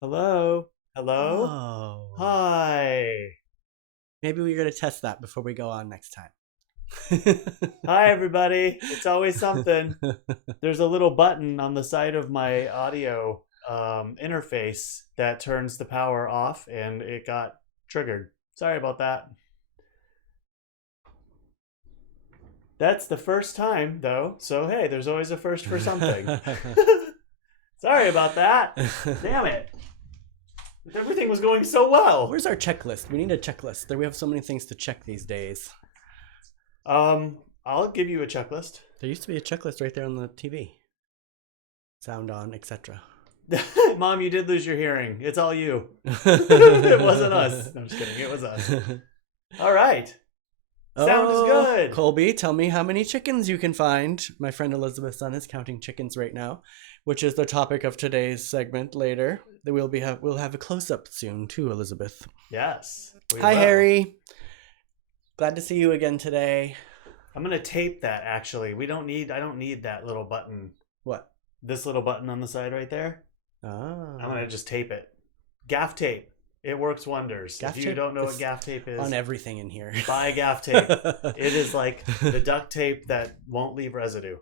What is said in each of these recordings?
Hello? Hello? Oh, Hi. maybe we're gonna test that before we go on next time. Hi, everybody. It's always something. There's a little button on the side of my audio interface that turns the power off, and it got triggered. Sorry about that. That's the first time, though, so hey, there's always a first for something. Sorry about that. Damn it. Everything was going so well. Where's our checklist? We need a checklist. We have so many things to check these days. I'll give you a checklist. There used to be a checklist right there on the TV. Sound on, etc. Mom, you did lose your hearing. It's all you. It wasn't us. No, I'm just kidding. It was us. All right. Sound is good. Colby, tell me how many chickens you can find. My friend Elizabeth's son is counting chickens right now, which is the topic of today's segment later. We'll have a close-up soon too, Elizabeth. Yes. Hi, Harry. Glad to see you again today. I'm gonna tape that. Actually, I don't need that little button. What? This little button on the side right there. Ah. I'm gonna just tape it. Gaff tape. It works wonders. Gaff if you tape don't know what gaff tape is, on everything in here, buy gaff tape. It is like the duct tape that won't leave residue.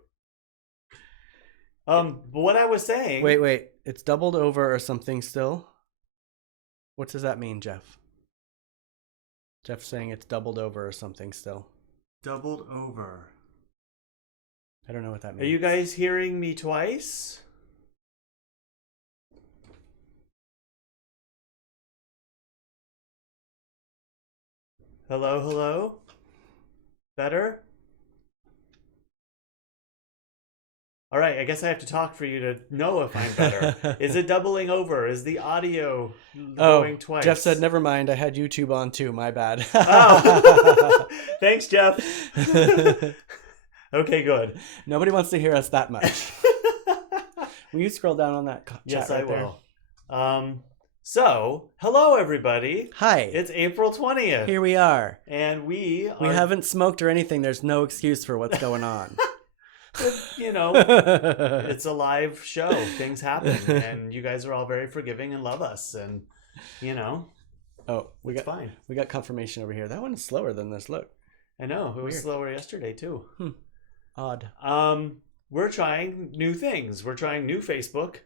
But what I was saying. Wait. It's doubled over or something still. What does that mean, Jeff? Jeff's saying it's doubled over or something still. Doubled over. I don't know what that means. Are you guys hearing me twice? Hello, hello? Better? All right, I guess I have to talk for you to know if I'm better. Is it doubling over? Is the audio going twice? Jeff said, never mind. I had YouTube on too. My bad. Oh, thanks, Jeff. Okay, good. Nobody wants to hear us that much. Will you scroll down on that chat? Yes, right I will. So, hello, everybody. Hi. It's April 20th. Here we are. And we haven't smoked or anything. There's no excuse for what's going on. You know, it's a live show. Things happen, and you guys are all very forgiving and love us, and you know. Oh, it's fine. We got confirmation over here. That one's slower than this. Look. I know it was slower yesterday too. Odd. We're trying new things. We're trying new Facebook,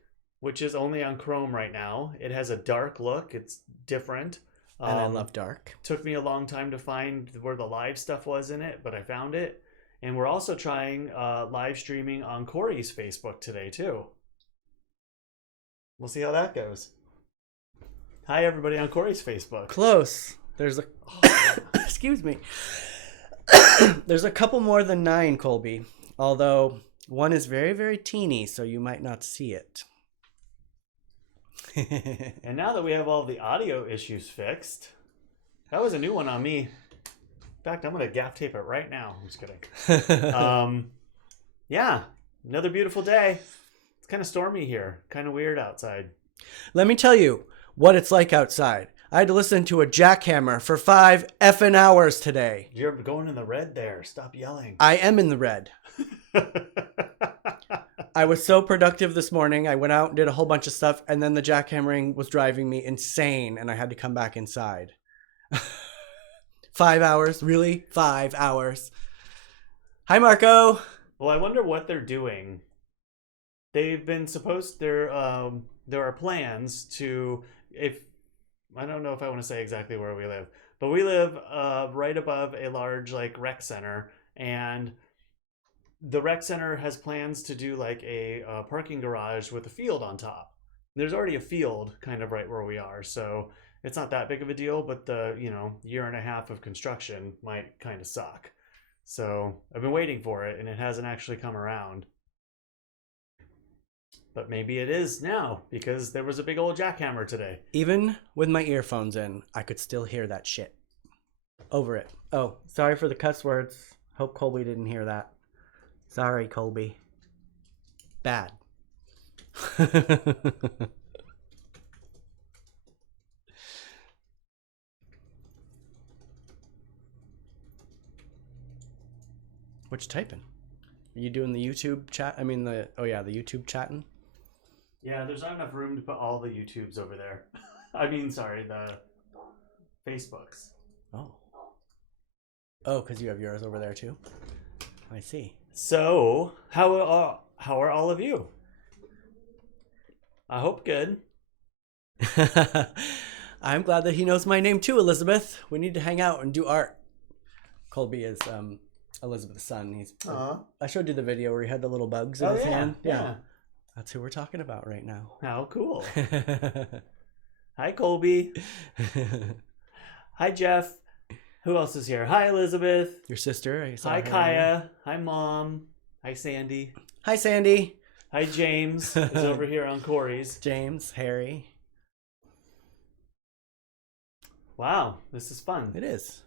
which is only on Chrome right now. It has a dark look. It's different. And I love dark. Took me a long time to find where the live stuff was in it, but I found it. And we're also trying live streaming on Cory's Facebook today, too. We'll see how that goes. Hi, everybody on Cory's Facebook. Close. There's a... Excuse me. There's a couple more than 9, Colby. Although one is very, very teeny, so you might not see it. And now that we have all the audio issues fixed, that was a new one on me. In fact, I'm going to gaff tape it right now. I'm just kidding. Yeah, another beautiful day. It's kind of stormy here. Kind of weird outside. Let me tell you what it's like outside. I had to listen to a jackhammer for 5 effing hours today. You're going in the red there. Stop yelling. I am in the red. I was so productive this morning. I went out and did a whole bunch of stuff, and then the jackhammering was driving me insane, and I had to come back inside. 5 hours? Really? 5 hours. Hi, Marco. Well, I wonder what they're doing. They've been supposed there are plans to, if I don't know if I want to say exactly where we live, but we live right above a large like rec center, and the rec center has plans to do like a parking garage with a field on top. There's already a field kind of right where we are, so it's not that big of a deal, but the, year and a half of construction might kind of suck. So I've been waiting for it, and it hasn't actually come around. But maybe it is now, because there was a big old jackhammer today. Even with my earphones in, I could still hear that shit. Over it. Oh, sorry for the cuss words. Hope Colby didn't hear that. Sorry, Colby. Bad. What you typing? Are you doing the YouTube chat? I mean the YouTube chatting? Yeah, there's not enough room to put all the YouTubes over there. I mean, sorry, the Facebooks. Oh. Oh, because you have yours over there too? I see. So, how are all of you? I hope good. I'm glad that he knows my name too, Elizabeth. We need to hang out and do art. Colby is Elizabeth's son. I showed you the video where he had the little bugs in his hand. Yeah. That's who we're talking about right now. How cool. Hi, Colby. Hi, Jeff. Who else is here? Hi, Elizabeth. Your sister. Hi, Kaya. Hi, Mom. Hi, Sandy. Hi, Sandy. Hi, James. Is over here on Cory's. James, Harry. Wow, this is fun. It is.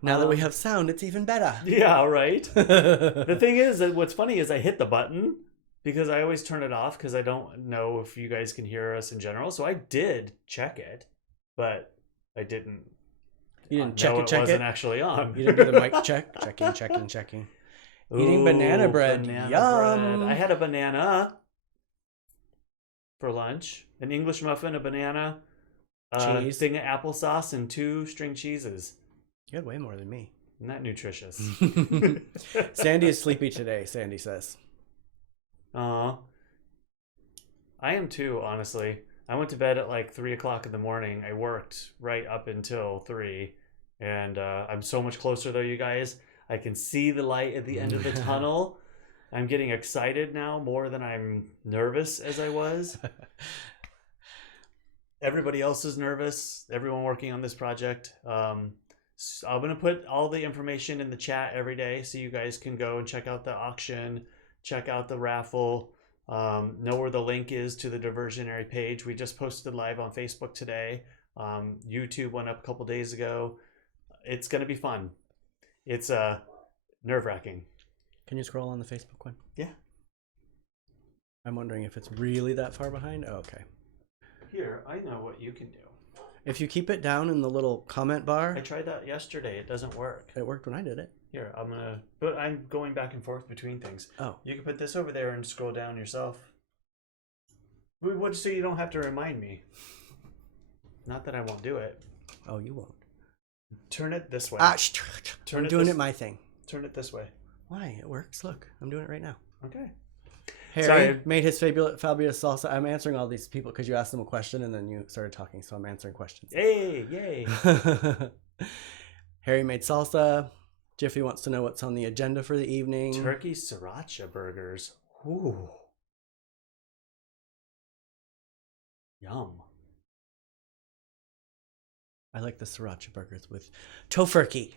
Now that we have sound, it's even better. Yeah, right. The thing is that what's funny is I hit the button because I always turn it off because I don't know if you guys can hear us in general. So I did check it, but I didn't. You didn't check it. It wasn't actually on. You didn't do the mic check. Checking. Eating banana bread. Yum. Bread. I had a banana for lunch. An English muffin, a banana, cheese, thing of applesauce, and 2 string cheeses. You had way more than me. Isn't that nutritious? Sandy is sleepy today, Sandy says. I am too, honestly. I went to bed at like 3 o'clock in the morning. I worked right up until 3. And I'm so much closer though, you guys. I can see the light at the end of the tunnel. I'm getting excited now more than I'm nervous as I was. Everybody else is nervous. Everyone working on this project. So I'm going to put all the information in the chat every day so you guys can go and check out the auction, check out the raffle, know where the link is to the diversionary page. We just posted live on Facebook today. YouTube went up a couple days ago. It's going to be fun. It's nerve-wracking. Can you scroll on the Facebook one? Yeah. I'm wondering if it's really that far behind. Oh, okay. Here, I know what you can do. If you keep it down in the little comment bar. I tried that yesterday. It doesn't work. It worked when I did it. Here, but I'm going back and forth between things. Oh. You can put this over there and scroll down yourself. So you don't have to remind me. Not that I won't do it. Oh, you won't. Turn it this way. I'm doing it my thing. Turn it this way. Why? It works. Look, I'm doing it right now. Okay. Harry made his fabulous salsa. I'm answering all these people because you asked them a question and then you started talking, so I'm answering questions. Hey, yay. Harry made salsa. Jiffy wants to know what's on the agenda for the evening. Turkey sriracha burgers. Ooh. Yum. I like the sriracha burgers with tofurkey.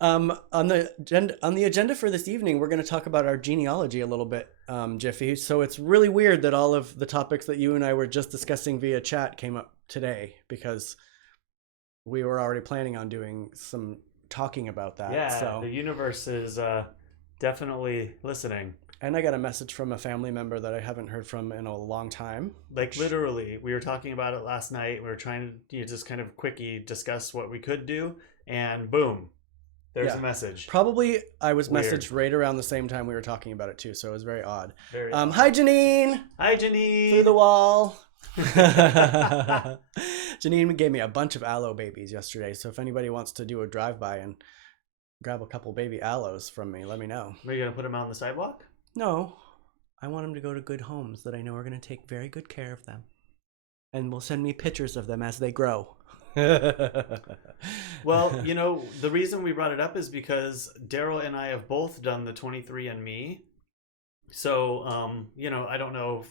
On the agenda for this evening, we're going to talk about our genealogy a little bit, Jiffy. So it's really weird that all of the topics that you and I were just discussing via chat came up today because we were already planning on doing some talking about that. Yeah, so the universe is definitely listening. And I got a message from a family member that I haven't heard from in a long time. Like literally, we were talking about it last night. We were trying to just kind of quickie discuss what we could do, and boom, there's a message. Probably I was Weird. messaged right around the same time we were talking about it too, so it was very odd. Very Hi, Janine. Hi, Janine. Through the wall. Janine gave me a bunch of aloe babies yesterday, so if anybody wants to do a drive-by and grab a couple baby aloes from me, let me know. Are you gonna put them out on the sidewalk? No, I want them to go to good homes that I know are going to take very good care of them, and will send me pictures of them as they grow. Well, the reason we brought it up is because Derrol and I have both done the 23andMe. So, I don't know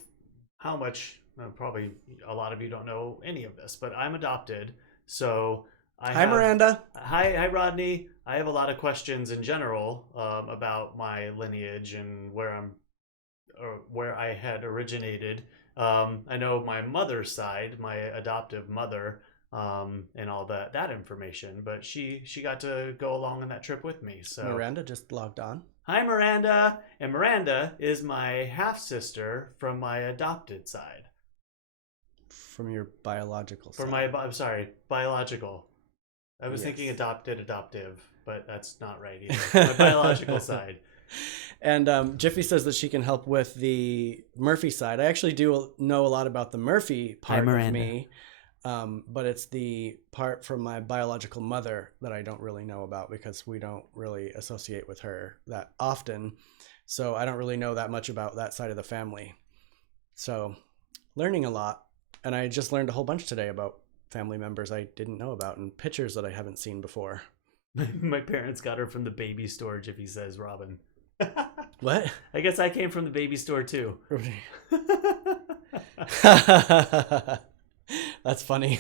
how much, probably a lot of you don't know any of this, but I'm adopted. So Hi, Miranda. Hi, Rodney. I have a lot of questions in general about my lineage and where I had originated. I know my mother's side, my adoptive mother, and all that information, but she got to go along on that trip with me. So Miranda just logged on. Hi, Miranda. And Miranda is my half sister from my adopted side. From your biological side. I'm sorry, biological. I was Yes. thinking adoptive, but that's not right either. My biological side. And Jiffy says that she can help with the Murphy side. I actually do know a lot about the Murphy part of me, but it's the part from my biological mother that I don't really know about because we don't really associate with her that often. So I don't really know that much about that side of the family. So learning a lot. And I just learned a whole bunch today about family members I didn't know about and pictures that I haven't seen before. My parents got her from the baby store, Jiffy says, Robin. What? I guess I came from the baby store too. That's funny.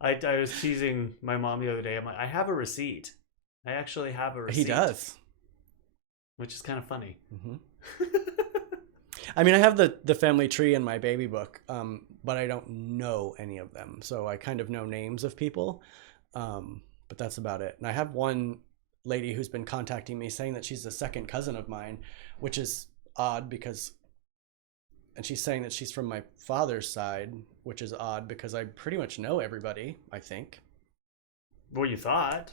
I was teasing my mom the other day. I'm like, I have a receipt. I actually have a receipt. He does. Which is kind of funny. Mm-hmm. I mean, I have the family tree in my baby book, but I don't know any of them. So I kind of know names of people, but that's about it. And I have one lady who's been contacting me saying that she's a second cousin of mine, which is odd because, and she's saying that she's from my father's side, which is odd because I pretty much know everybody, I think. Well, you thought.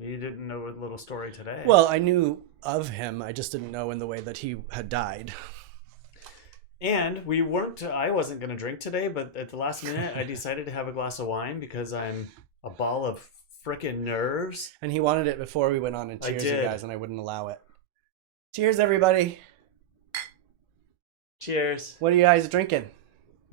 You didn't know a little story today. Well, I knew of him. I just didn't know in the way that he had died. And I wasn't going to drink today, but at the last minute, I decided to have a glass of wine because I'm a ball of frickin' nerves. And he wanted it before we went on and cheers you guys, and I wouldn't allow it. Cheers, everybody. Cheers. What are you guys drinking?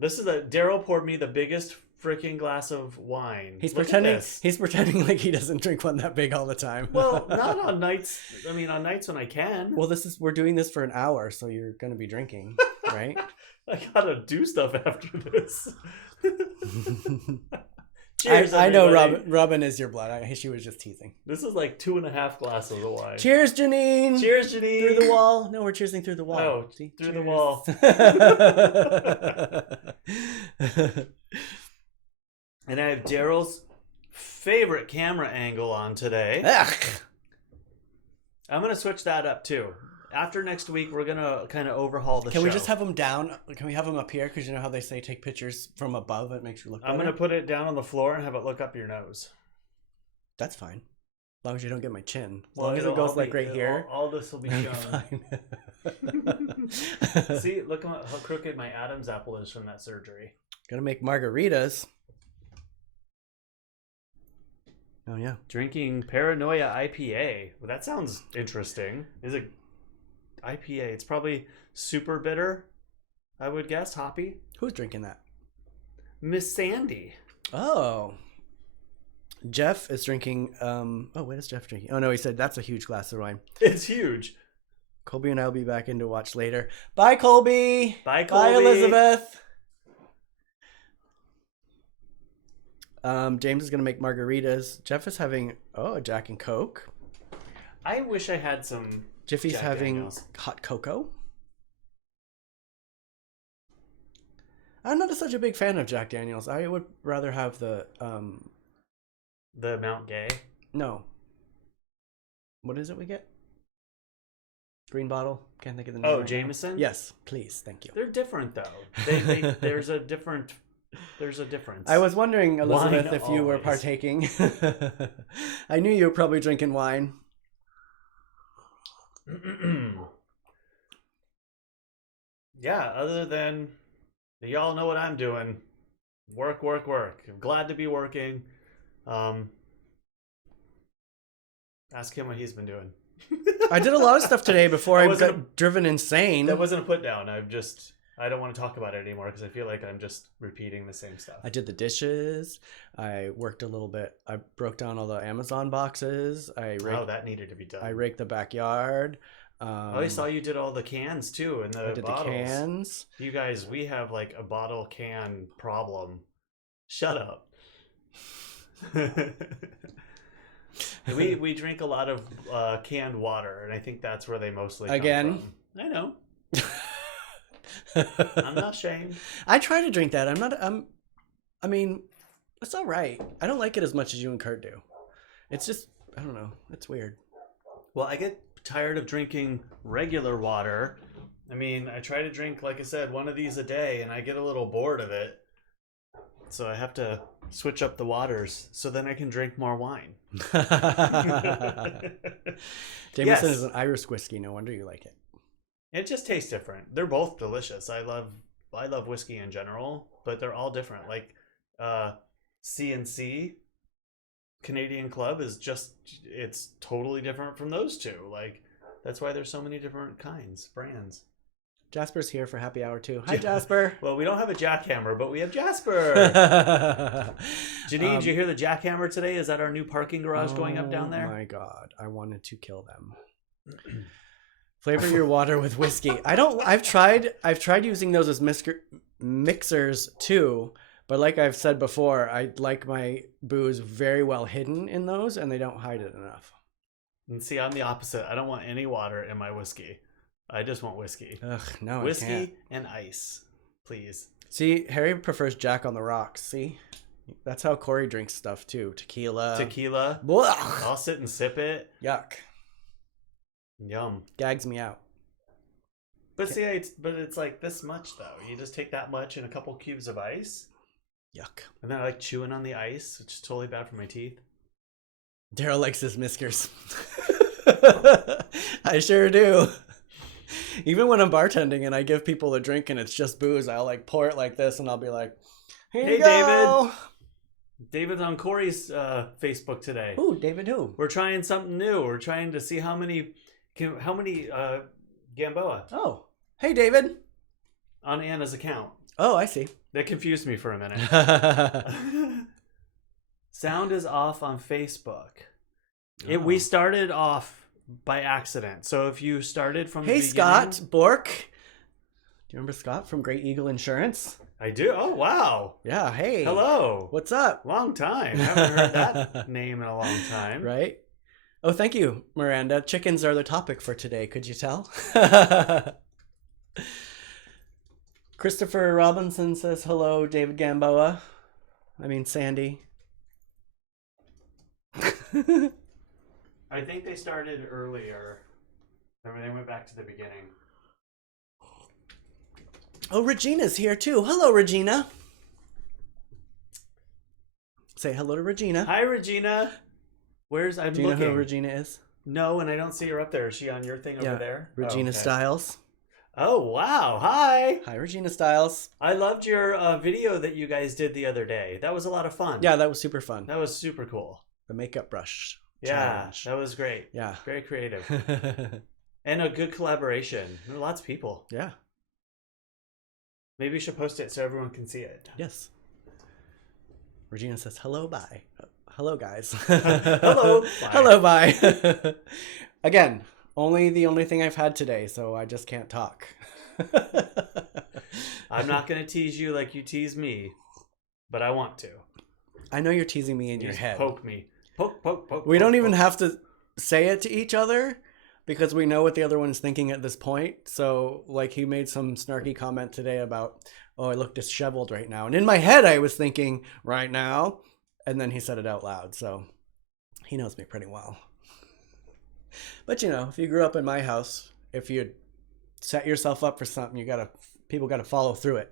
Derrol poured me the biggest freaking glass of wine. He's pretending like he doesn't drink one that big all the time. Well, not on nights. I mean, on nights when I can. Well, we're doing this for an hour, so you're going to be drinking, right? I gotta do stuff after this. Cheers, I know Robin is your blood. She was just teasing. This is like 2.5 glasses of wine. Cheers, Janine. Cheers, Janine. Through the wall. No, we're cheersing through the wall. Oh, see? Through the wall. And I have Derrol's favorite camera angle on today. Ugh. I'm going to switch that up too. After next week, we're going to kind of overhaul the show. Can we just have them down? Can we have them up here? Because you know how they say take pictures from above? It makes you look better. I'm going to put it down on the floor and have it look up your nose. That's fine. As long as you don't get my chin. As long as it goes like right here. All this will be shown. Fine. See, look how crooked my Adam's apple is from that surgery. Gonna make margaritas. Oh, yeah. Drinking Paranoia IPA. Well, that sounds interesting. Is it IPA? It's probably super bitter, I would guess. Hoppy. Who's drinking that? Miss Sandy. Oh. Jeff is drinking... what is Jeff drinking? Oh, no, he said that's a huge glass of wine. It's huge. Colby and I will be back in to watch later. Bye, Colby. Bye, Colby. Bye, Elizabeth. James is going to make margaritas. Jeff is having, a Jack and Coke. I wish I had some Jiffy's Jack having Daniels. hot cocoa. I'm not such a big fan of Jack Daniels. I would rather have the Mount Gay. No. What is it we get? Green bottle. Can't think of the name. Oh, Jameson? Yes, please. Thank you. They're different though. There's a difference. I was wondering, Elizabeth, Wine if you were always. partaking. I knew you were probably drinking wine. Yeah, other than y'all know what I'm doing. Work. I'm glad to be working. Ask him what he's been doing. I did a lot of stuff today before I got driven insane. That wasn't a put down. I don't want to talk about it anymore because I feel like I'm just repeating the same stuff. I did the dishes. I worked a little bit. I broke down all the Amazon boxes. That needed to be done. I raked the backyard. I saw you did all the cans too and the I did bottles. the cans. You guys, we have like a bottle can problem. Shut up. we drink a lot of canned water, and I think that's where they mostly come from. I know. I'm not ashamed. I try to drink that. I mean, it's all right. I don't like it as much as you and Kurt do. It's just, I don't know. It's weird. Well, I get tired of drinking regular water. I mean, I try to drink, like I said, one of these a day, and I get a little bored of it. So I have to switch up the waters so then I can drink more wine. Jameson Yes. is an Irish whiskey. No wonder you like it. It just tastes different. They're both delicious. I love whiskey in general, but they're all different. Like C&C Canadian Club is just, it's totally different from those two. Like that's why there's so many different brands. Jasper's here for happy hour too. Hi, Jasper. Well, we don't have a jackhammer, but we have Jasper. Janine, did you hear the jackhammer today? Is that our new parking garage going up down there? Oh my god, I wanted to kill them. Flavor your water with whiskey. I've tried using those as mixers too, but like I've said before, I like my booze very well hidden in those, and they don't hide it enough. And see, I'm the opposite. I don't want any water in my whiskey. I just want whiskey. Ugh, no, Whiskey I can't. and ice, please. See, Harry prefers Jack on the Rocks. See, that's how Cory drinks stuff too. Tequila. Blah. I'll sit and sip it. Yuck. Yum. Gags me out. But see, it's like this much though. You just take that much and a couple cubes of ice. Yuck. And then I like chewing on the ice, which is totally bad for my teeth. Derrol likes his whiskers. I sure do. Even when I'm bartending and I give people a drink and it's just booze, I'll like pour it like this and I'll be like, "Here Hey, you go." David's on Cory's Facebook today. Ooh, David who? We're trying something new. We're trying to see how many Gamboa Oh, hey David. on Anna's account. Oh, I see. That confused me for a minute. Sound is off on Facebook. We started off by accident. So if you started from the Hey beginning, Scott Bork. Do you remember Scott from Great Eagle Insurance? I do. Oh wow. Yeah, hey. Hello. What's up? Long time. Haven't heard that name in a long time. Right? Oh, thank you, Miranda. Chickens are the topic for today. Could you tell? Christopher Robinson says hello, David Gamboa. I mean, Sandy. I think they started earlier. They went back to the beginning. Oh, Regina's here too. Hello, Regina. Say hello to Regina. Hi, Regina. I'm Do you looking. know who Regina is? No, and I don't see her up there. Is she on your thing over there? Regina Oh, okay. Stiles. Oh, wow. Hi. Hi, Regina Stiles. I loved your video that you guys did the other day. That was a lot of fun. Yeah, that was super fun. That was super cool. The makeup brush. Yeah, challenge. that was great. Yeah. Very creative. And a good collaboration. There were lots of people. Yeah. Maybe you should post it so everyone can see it. Yes. Regina says, hello, bye. Hello, guys. Hello, bye. Hello, bye. Again, the only thing I've had today, so I just can't talk. I'm not going to tease you like you tease me, but I want to. I know you're teasing me in your Just head. Poke me. Poke. We don't even have to say it to each other because we know what the other one's thinking at this point. So, like, he made some snarky comment today about, oh, I look disheveled right now. And in my head, I was thinking, right now. And then he said it out loud. So, he knows me pretty well. But, you know, if you grew up in my house, if you set yourself up for something, people got to follow through it.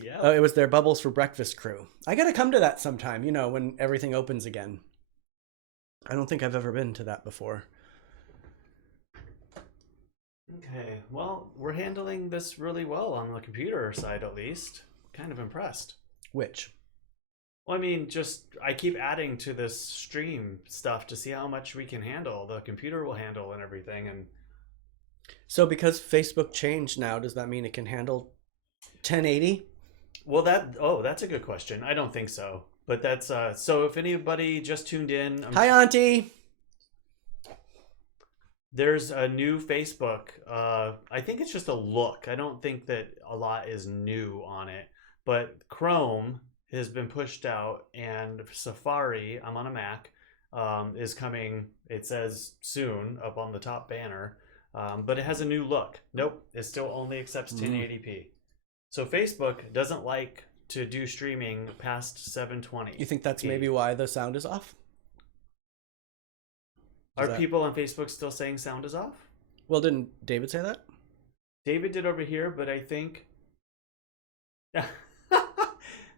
Yeah. Oh, it was their Bubbles for Breakfast crew. I got to come to that sometime, you know, when everything opens again. I don't think I've ever been to that before. Okay. Well, we're handling this really well on the computer side, at least. Kind of impressed. Which? Well, I mean, I keep adding to this stream stuff to see how much we can handle. The computer will handle and everything. And So because Facebook changed now, does that mean it can handle 1080? well, that's a good question. I don't think so. But that's so if anybody just tuned in, Hi, Auntie. there's a new Facebook. I think it's just a look. I don't think that a lot is new on it. But Chrome has been pushed out, and Safari, I'm on a Mac, is coming. It says soon up on the top banner, but it has a new look. Nope, it still only accepts 1080p. So Facebook doesn't like to do streaming past 720. You think that's maybe why the sound is off? Are people on Facebook still saying sound is off? Well, didn't David say that? David did over here, but I think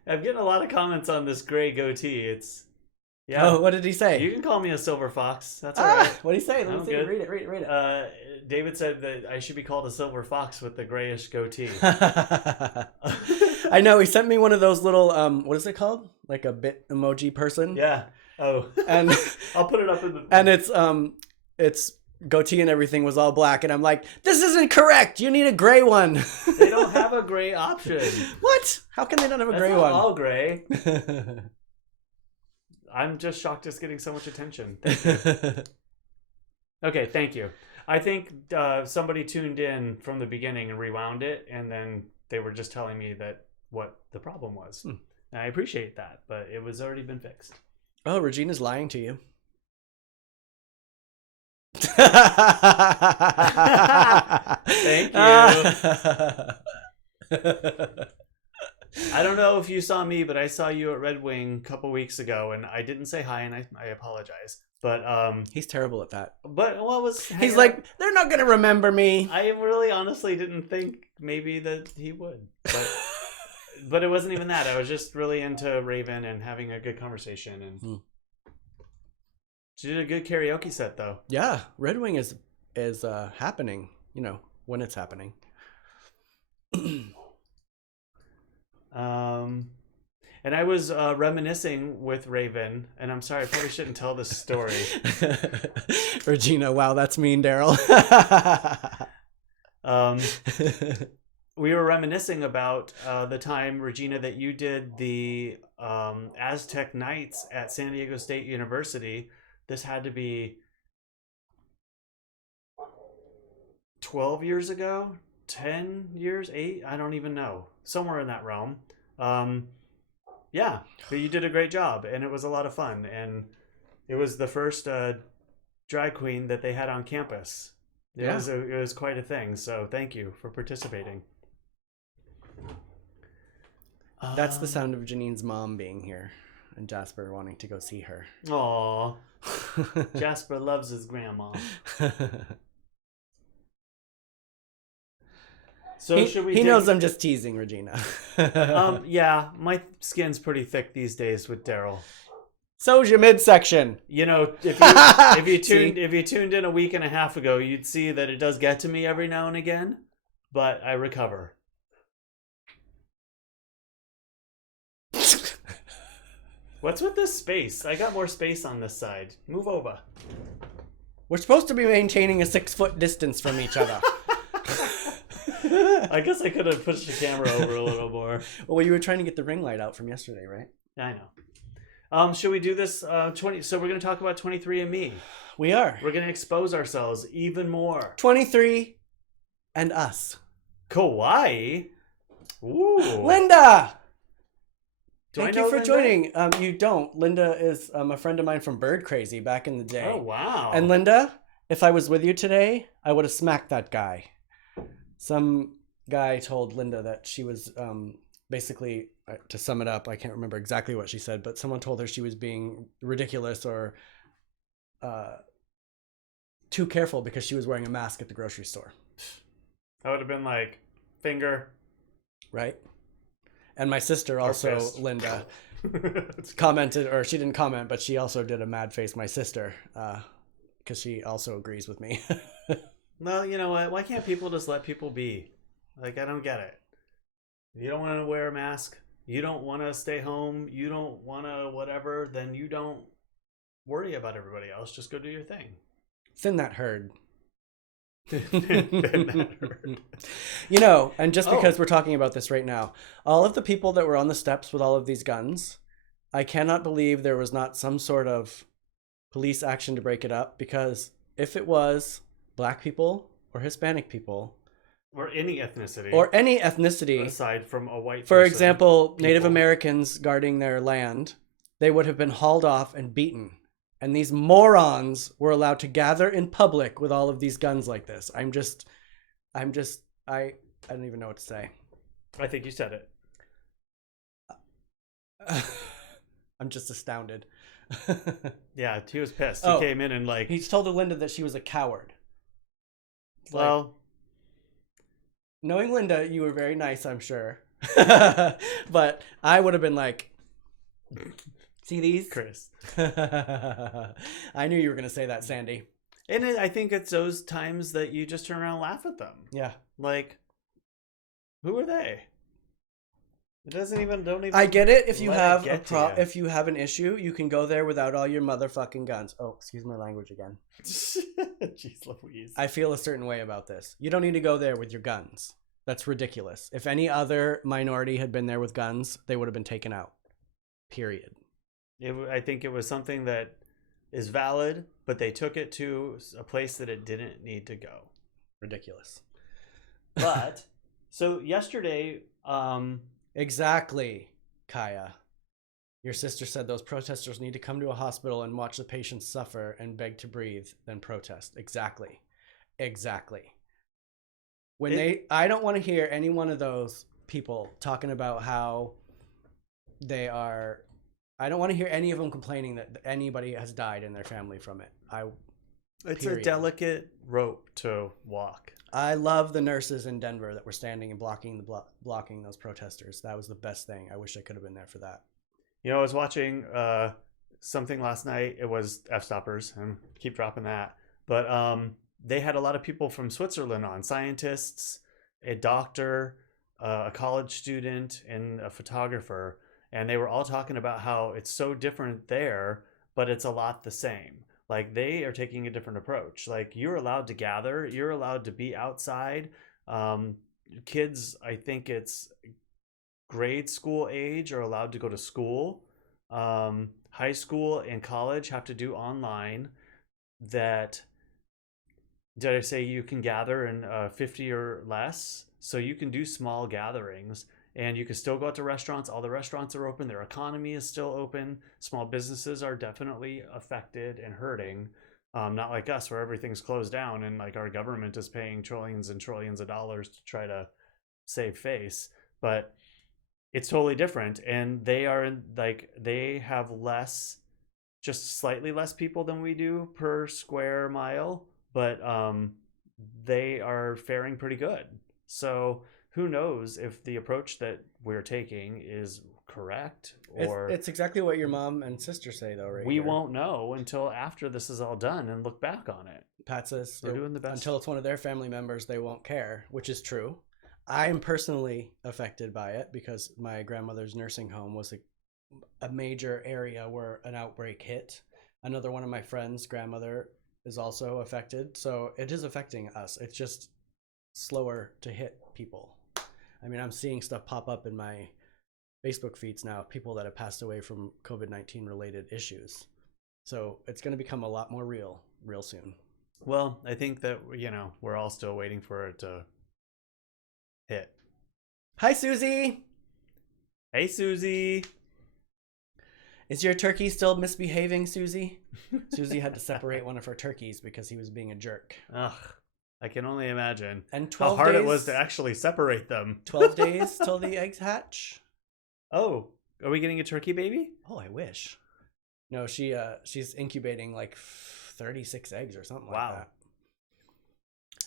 I'm getting a lot of comments on this gray goatee. It's Oh, what did he say? You can call me a silver fox. That's all right. What did he say? Let me I'm see. good. Read it. David said that I should be called a silver fox with the grayish goatee. I know. He sent me one of those little what is it called? Like a bit emoji person. Yeah. Oh. And I'll put it up in the. And it's goatee and everything was all black, and I'm like, this isn't correct. You need a gray one. They don't have a gray option. What? How can they not have a That's gray not one? all gray. I'm just shocked it's getting so much attention. Thank you. Okay, thank you. I think somebody tuned in from the beginning and rewound it, and then they were just telling me that what the problem was. And I appreciate that, but it was already been fixed. Oh, Regina's lying to you. Thank you. I don't know if you saw me, but I saw you at Red Wing a couple weeks ago, and I didn't say hi, and I apologize. But he's terrible at that. But what was he's like, they're not gonna remember me. I really honestly didn't think maybe that he would, but it wasn't even that. I was just really into Raven and having a good conversation, and she did a good karaoke set though. Yeah, Red Wing is happening. You know when it's happening. And I was reminiscing with Raven, and I'm sorry, I probably shouldn't tell this story. Regina, wow, that's mean, Derrol. We were reminiscing about the time, Regina, that you did the Aztec Nights at San Diego State University. This had to be 12 years ago, 10 years, 8, I don't even know. Somewhere in that realm. Yeah, but you did a great job, and it was a lot of fun, and it was the first drag queen that they had on campus. It was quite a thing, so thank you for participating. That's the sound of Janine's mom being here, and Jasper wanting to go see her. Aw, Jasper loves his grandma. So he knows I'm just teasing, Regina. Yeah, my skin's pretty thick these days with Derrol. So's your midsection. You know, if you tuned in a week and a half ago, you'd see that it does get to me every now and again, but I recover. What's with this space? I got more space on this side. Move over. We're supposed to be maintaining a 6-foot distance from each other. I guess I could have pushed the camera over a little more. Well, you were trying to get the ring light out from yesterday, right? I know. Should we do this 20? So we're going to talk about 23andMe. We are. We're going to expose ourselves even more. 23 and us. Kauai? Ooh. Linda! Thank you for joining. You don't. Linda is a friend of mine from Bird Crazy back in the day. Oh, wow. And Linda, if I was with you today, I would have smacked that guy. Some guy told Linda that she was basically, to sum it up, I can't remember exactly what she said, but someone told her she was being ridiculous or too careful because she was wearing a mask at the grocery store. I would have been like, finger. Right? And my sister also, fist. Linda, commented, or she didn't comment, but she also did a mad face, my sister, because she also agrees with me. Well, you know what? Why can't people just let people be? Like, I don't get it. You don't want to wear a mask. You don't want to stay home. You don't want to whatever. Then you don't worry about everybody else. Just go do your thing. Thin that herd. Thin that herd. You know, and just because we're talking about this right now, all of the people that were on the steps with all of these guns, I cannot believe there was not some sort of police action to break it up, because if it was Black people or Hispanic people or any ethnicity aside from a white for person, example, Native Americans guarding their land, they would have been hauled off and beaten, and these morons were allowed to gather in public with all of these guns like this. I don't even know what to say. I think you said it. I'm just astounded. Yeah, he was pissed. He came in and like, he's told Linda that she was a coward. Well, knowing Linda, you were very nice, I'm sure. But I would have been like, see these? Chris. I knew you were going to say that, Sandy. And I think it's those times that you just turn around and laugh at them. Yeah. Like, who are they? It don't even. I get it. If you have you. if you have an issue, you can go there without all your motherfucking guns. Oh, excuse my language again. Jeez Louise. I feel a certain way about this. You don't need to go there with your guns. That's ridiculous. If any other minority had been there with guns, they would have been taken out. Period. I think it was something that is valid, but they took it to a place that it didn't need to go. Ridiculous. But so yesterday, exactly, Kaya. Your sister said those protesters need to come to a hospital and watch the patients suffer and beg to breathe, then protest. Exactly. I don't want to hear any one of those people talking about how they are. I don't want to hear any of them complaining that anybody has died in their family from it. It's period. A delicate rope to walk. I love the nurses in Denver that were standing and blocking those protesters. That was the best thing. I wish I could have been there for that. You know, I was watching something last night. It was F-stoppers. I keep dropping that. But they had a lot of people from Switzerland on. Scientists, a doctor, a college student, and a photographer. And they were all talking about how it's so different there, but it's a lot the same. Like, they are taking a different approach. Like, you're allowed to gather. You're allowed to be outside. Kids, I think it's grade school age, are allowed to go to school. High school and college have to do online. Did I say you can gather in 50 or less? So you can do small gatherings. And you can still go out to restaurants. All the restaurants are open. Their economy is still open. Small businesses are definitely affected and hurting. Not like us, where everything's closed down and like our government is paying trillions and trillions of dollars to try to save face. But it's totally different. And they have less, just slightly less people than we do per square mile. But they are faring pretty good. So who knows if the approach that we're taking is correct, or it's exactly what your mom and sister say, though, right? We won't know until after this is all done and look back on it. Pat says they're doing the best. Until it's one of their family members, they won't care, which is true. I am personally affected by it because my grandmother's nursing home was a major area where an outbreak hit. Another one of my friends' grandmother is also affected, so it is affecting us. It's just slower to hit people. I mean, I'm seeing stuff pop up in my Facebook feeds now, people that have passed away from COVID-19 related issues. So it's going to become a lot more real soon. Well, I think that, we're all still waiting for it to hit. Hi, Susie. Hey, Susie. Is your turkey still misbehaving, Susie? Susie had to separate one of her turkeys because he was being a jerk. Ugh. I can only imagine and how hard it was to actually separate them. 12 days till the eggs hatch. Oh, are we getting a turkey baby? Oh, I wish. No, she's incubating like 36 eggs or something like that.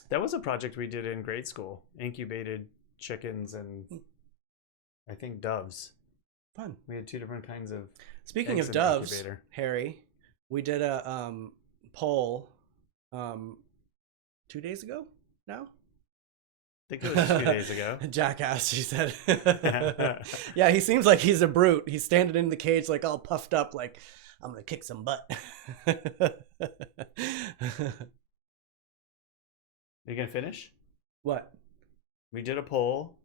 That was a project we did in grade school. Incubated chickens and I think doves. Fun. We had 2 different kinds of. Speaking of doves, Harry, we did a poll 2 days ago now? I think it was 2 days ago. Jackass, she said. Yeah, he seems like he's a brute. He's standing in the cage like all puffed up like, I'm going to kick some butt. You gonna finish? What? We did a poll.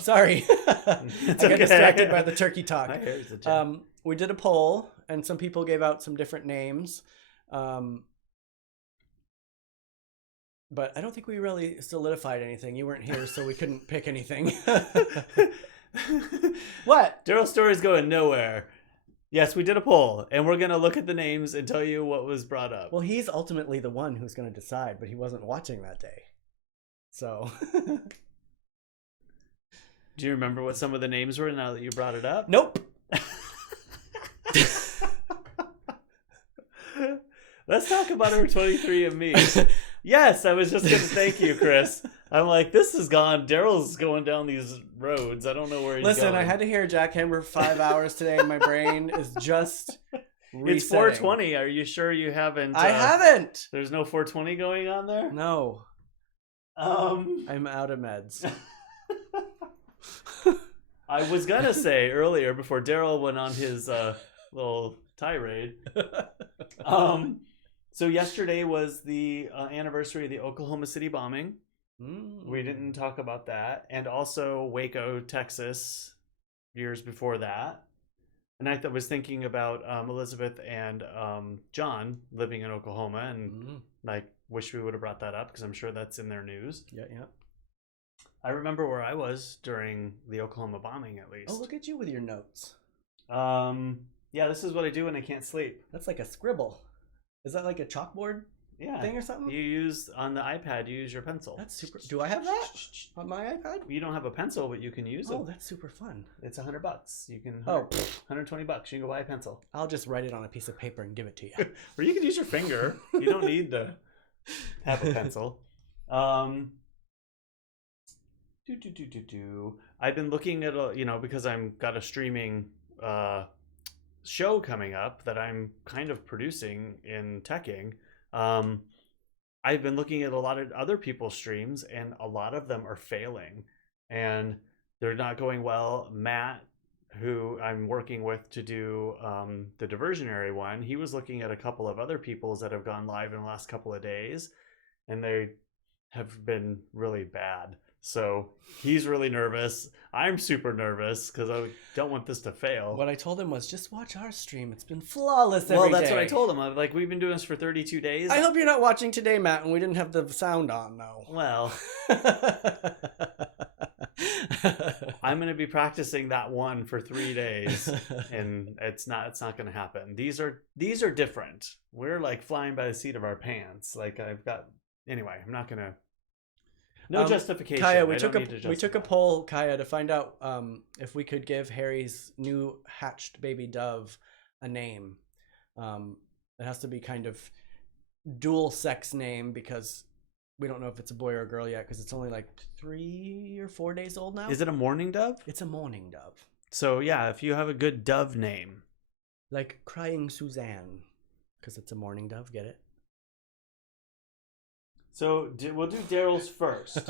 Sorry. I got distracted by the turkey talk. My hair's a gem. We did a poll, and some people gave out some different names. But I don't think we really solidified anything. You weren't here, so we couldn't pick anything. What? Derrol's story's going nowhere. Yes, we did a poll, and we're going to look at the names and tell you what was brought up. Well, he's ultimately the one who's going to decide, but he wasn't watching that day. So. Do you remember what some of the names were now that you brought it up? Nope. Let's talk about our 23andMe. Yes, I was just going to thank you, Chris. I'm like, this is gone. Daryl's going down these roads. I don't know where he's Listen, going. I had to hear Jackhammer for 5 hours today, and my brain is just resetting. It's 420. Are you sure you haven't? I haven't. There's no 420 going on there? No. I'm out of meds. I was going to say earlier, before Derrol went on his little tirade. So yesterday was the anniversary of the Oklahoma City bombing. We didn't talk about that. And also Waco, Texas, years before that. And I was thinking about Elizabeth and John living in Oklahoma, and like wish we would have brought that up because I'm sure that's in their news. Yeah. I remember where I was during the Oklahoma bombing, at least. Oh, look at you with your notes. Yeah, this is what I do when I can't sleep. That's like a scribble. Is that like a chalkboard thing or something? You use on the iPad. You use your pencil. That's super. Do I have that on my iPad? You don't have a pencil, but you can use it. Oh, that's super fun. It's $100. You can. $120. You can go buy a pencil. I'll just write it on a piece of paper and give it to you. Or you can use your finger. You don't need to have a pencil. I've been looking at because I'm got a streaming show coming up that I'm kind of producing in teching. I've been looking at a lot of other people's streams, and a lot of them are failing, and they're not going well. Matt, who I'm working with to do the diversionary one, he was looking at a couple of other people's that have gone live in the last couple of days, and they have been really bad. So he's really nervous. I'm super nervous because I don't want this to fail. What I told him was, just watch our stream. It's been flawless every day. Well, that's what I told him. I'm like, we've been doing this for 32 days. I hope you're not watching today, Matt, and we didn't have the sound on, though. Well, I'm going to be practicing that one for 3 days, and it's not going to happen. These are different. We're like flying by the seat of our pants. Like anyway, I'm not going to. No justification. Kaya, we took a poll, Kaya, to find out if we could give Harry's new hatched baby dove a name. It has to be kind of dual sex name because we don't know if it's a boy or a girl yet because it's only like 3 or 4 days old now. Is it a mourning dove? It's a mourning dove. So yeah, if you have a good dove name, like Crying Suzanne, because it's a mourning dove. Get it? So we'll do Daryl's first.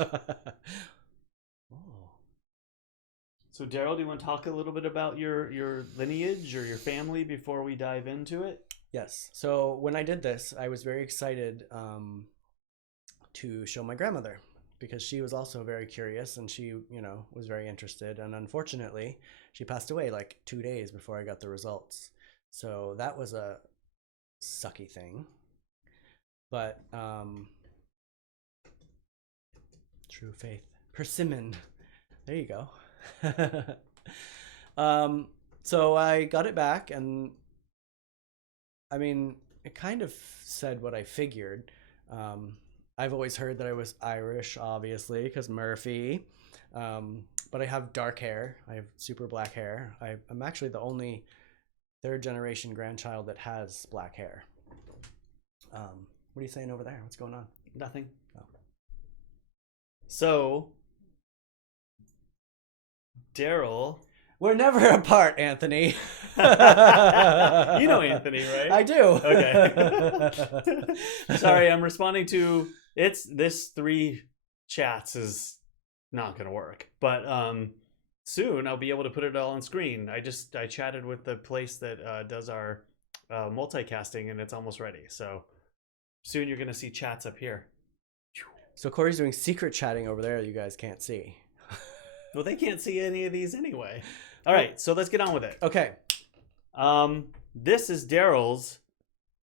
So Derrol, do you want to talk a little bit about your lineage or your family before we dive into it? Yes. So when I did this, I was very excited to show my grandmother because she was also very curious and she, was very interested. And unfortunately, she passed away like 2 days before I got the results. So that was a sucky thing. But true faith. Persimmon. There you go. So I got it back, and I mean, it kind of said what I figured. I've always heard that I was Irish, obviously, because Murphy. But I have dark hair. I have super black hair. I'm actually the only third-generation grandchild that has black hair. What are you saying over there? What's going on? Nothing. Oh. So, Derrol. We're never apart, Anthony. You know Anthony, right? I do. Okay. Sorry, I'm responding to this 3 chats is not going to work. But soon I'll be able to put it all on screen. I chatted with the place that does our multicasting, and it's almost ready. So soon you're going to see chats up here. So Cory's doing secret chatting over there that you guys can't see. Well, they can't see any of these anyway. All right, so let's get on with it. Okay. This is Daryl's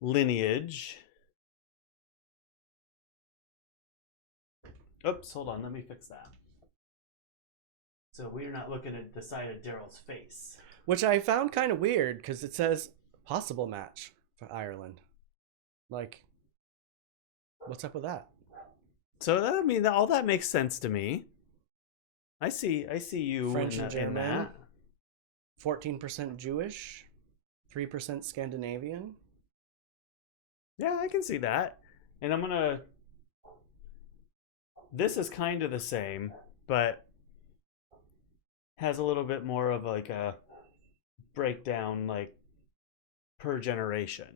lineage. Oops, hold on. Let me fix that. So we're not looking at the side of Daryl's face. Which I found kind of weird because it says possible match for Ireland. Like, what's up with that? So all that makes sense to me. I see you French and German, in that. 14% Jewish, 3% Scandinavian. Yeah, I can see that. And I'm gonna this is kind of the same, but has a little bit more of like a breakdown, like per generation.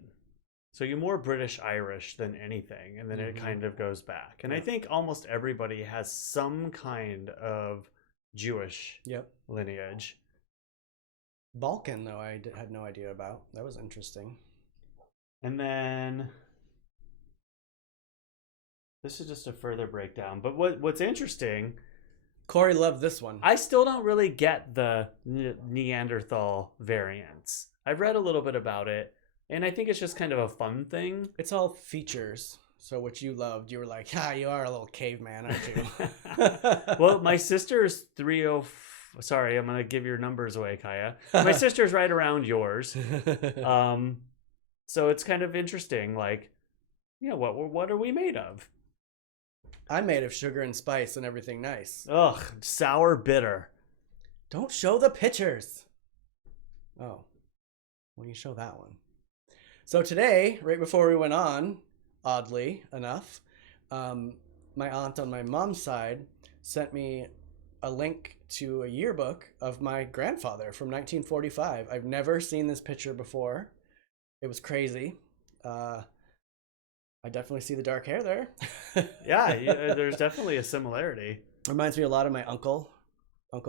So you're more British Irish than anything, and then it kind of goes back. And I think almost everybody has some kind of Jewish lineage. Balkan, though, I had no idea about. That was interesting. And then this is just a further breakdown. But what's interesting, Cory loved this one. I still don't really get the Neanderthal variants. I've read a little bit about it, and I think it's just kind of a fun thing. It's all features. So what you loved, you were like, you are a little caveman, aren't you? Well, my sister's 30. Sorry, I'm going to give your numbers away, Kaya. My sister's right around yours. So it's kind of interesting. Like, what are we made of? I'm made of sugar and spice and everything nice. Ugh, sour bitter. Don't show the pictures. Oh, well, you show that one. So today, right before we went on, oddly enough, my aunt on my mom's side sent me a link to a yearbook of my grandfather from 1945. I've never seen this picture before. It was crazy. I definitely see the dark hair there. Yeah, there's definitely a similarity. Reminds me a lot of my Uncle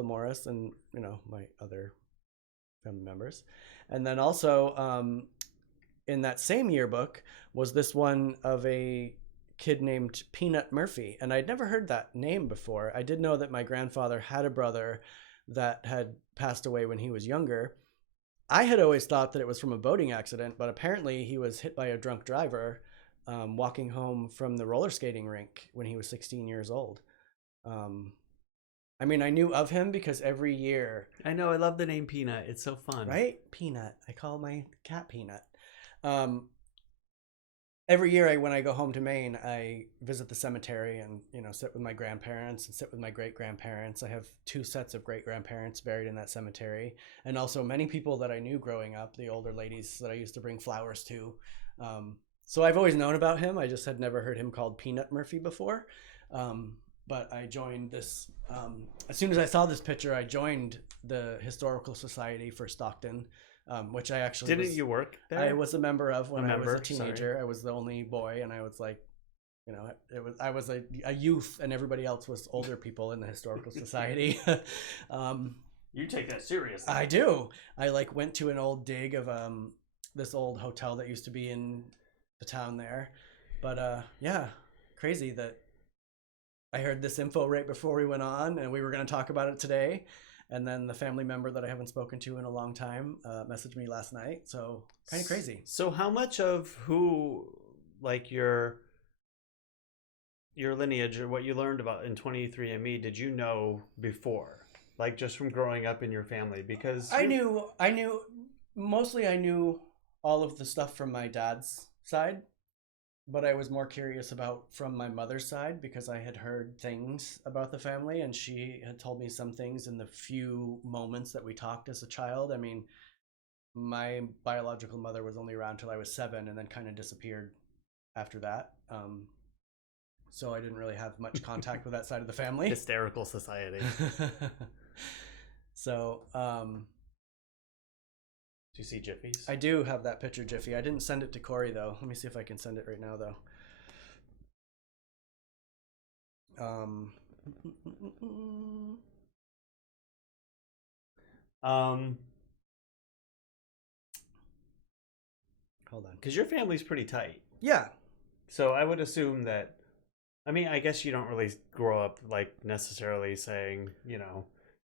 Morris, and my other family members. And then also in that same yearbook was this one of a kid named Peanut Murphy, and I'd never heard that name before. I did know that my grandfather had a brother that had passed away when he was younger. I had always thought that it was from a boating accident, but apparently he was hit by a drunk driver walking home from the roller skating rink when he was 16 years old. I mean, I knew of him because every year... I know, I love the name Peanut. It's so fun. Right? Peanut. I call my cat Peanut. Every year when I go home to Maine, I visit the cemetery and, sit with my grandparents and sit with my great-grandparents. I have 2 sets of great-grandparents buried in that cemetery. And also many people that I knew growing up, the older ladies that I used to bring flowers to. So I've always known about him. I just had never heard him called Peanut Murphy before. But I joined this, as soon as I saw this picture, I joined the Historical Society for Stockton, which I actually you work there? I was a member of when I was a teenager. Sorry. I was the only boy, and I was like, I was a youth, and everybody else was older people in the Historical Society. You take that seriously. I do. I went to an old dig of this old hotel that used to be in the town there. But yeah, crazy that I heard this info right before we went on, and we were going to talk about it today. And then the family member that I haven't spoken to in a long time messaged me last night. So kind of crazy. So how much of who, your lineage or what you learned about in 23andMe did you know before? Just from growing up in your family? Because I knew mostly I knew all of the stuff from my dad's side. But I was more curious about from my mother's side because I had heard things about the family, and she had told me some things in the few moments that we talked as a child. I mean, my biological mother was only around till I was 7 and then kind of disappeared after that. So I didn't really have much contact with that side of the family. Hysterical society. So, do you see Jiffies? I do have that picture Jiffy. I didn't send it to Cory though. Let me see if I can send it right now though. Hold on. Because your family's pretty tight. Yeah. So I would assume that, I guess you don't really grow up necessarily saying,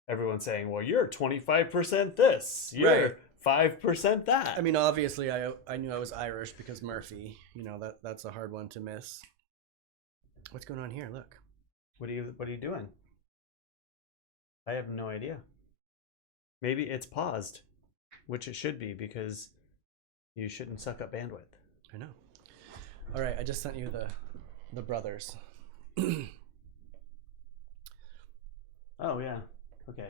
everyone's saying, well, you're 25% this. You're right. 5% that. I mean, obviously, I knew I was Irish because Murphy. That's a hard one to miss. What's going on here? Look. What are you doing? I have no idea. Maybe it's paused, which it should be because you shouldn't suck up bandwidth. I know. All right, I just sent you the brothers. Oh yeah. Okay.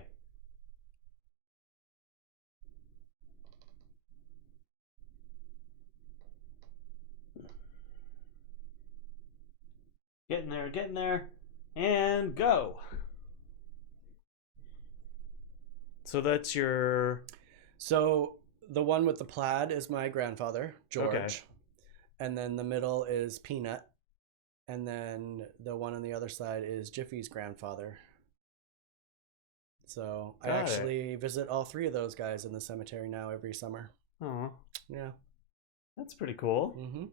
Getting there. And go. So that's your. So the one with the plaid is my grandfather, George. Okay. And then the middle is Peanut. And then the one on the other side is Jiffy's grandfather. So I Got it. actually visit all three of those guys in the cemetery now every summer. Oh, Yeah. that's pretty cool. Mm-hmm.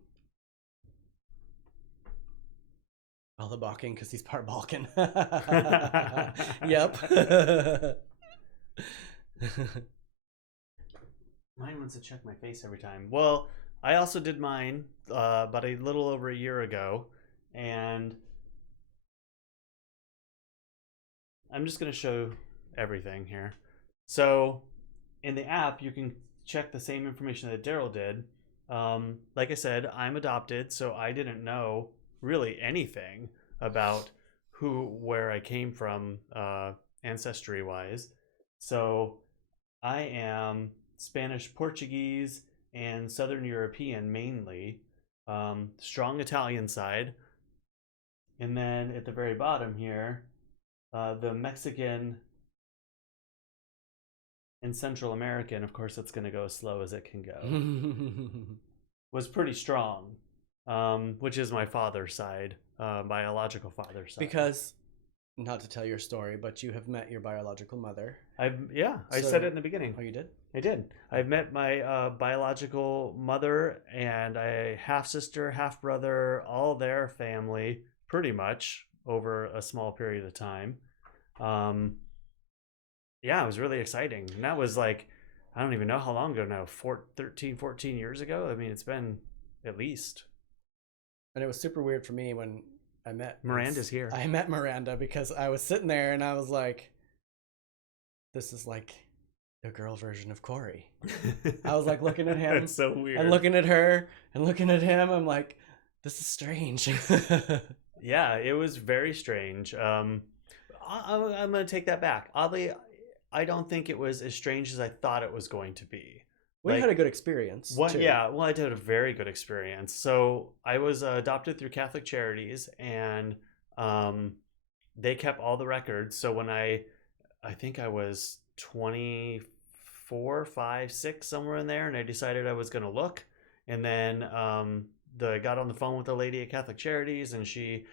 All the balking because he's part Balkan. Yep. Mine wants to check my face every time. Well, I also did mine about a little over a year ago, and I'm just going to show everything here. So, in the app, you can check the same information that Derrol did. Like I said, I'm adopted, so I didn't know really anything about where I came from, ancestry wise. So, I am Spanish, Portuguese, and Southern European mainly. Strong Italian side. And then at the very bottom here, the Mexican and Central American, of course, it's going to go as slow as it can go, was pretty strong, which is my father's side, biological father's side. Because, not to tell your story, but you have met your biological mother. I said it in the beginning. Oh, you did? I did. I've met my biological mother and a half sister, half brother, all their family, pretty much over a small period of time. Yeah, it was really exciting. And that was like, I don't even know how long ago now, 14 years ago. I mean, it's been at least. And it was super weird for me when I met Miranda's here. I met Miranda because I was sitting there and I was like, this is like the girl version of Cory. I was like looking at him. That's so weird. And looking at her and looking at him. I'm like, this is strange. Yeah, it was very strange. I'm going to take that back. Oddly, I don't think it was as strange as I thought it was going to be. We had a good experience. Too. Yeah, well, I did a very good experience. So I was adopted through Catholic Charities, and they kept all the records. So when I think I was 24, 5, 6, somewhere in there, and I decided I was going to look, and then I got on the phone with the lady at Catholic Charities, and she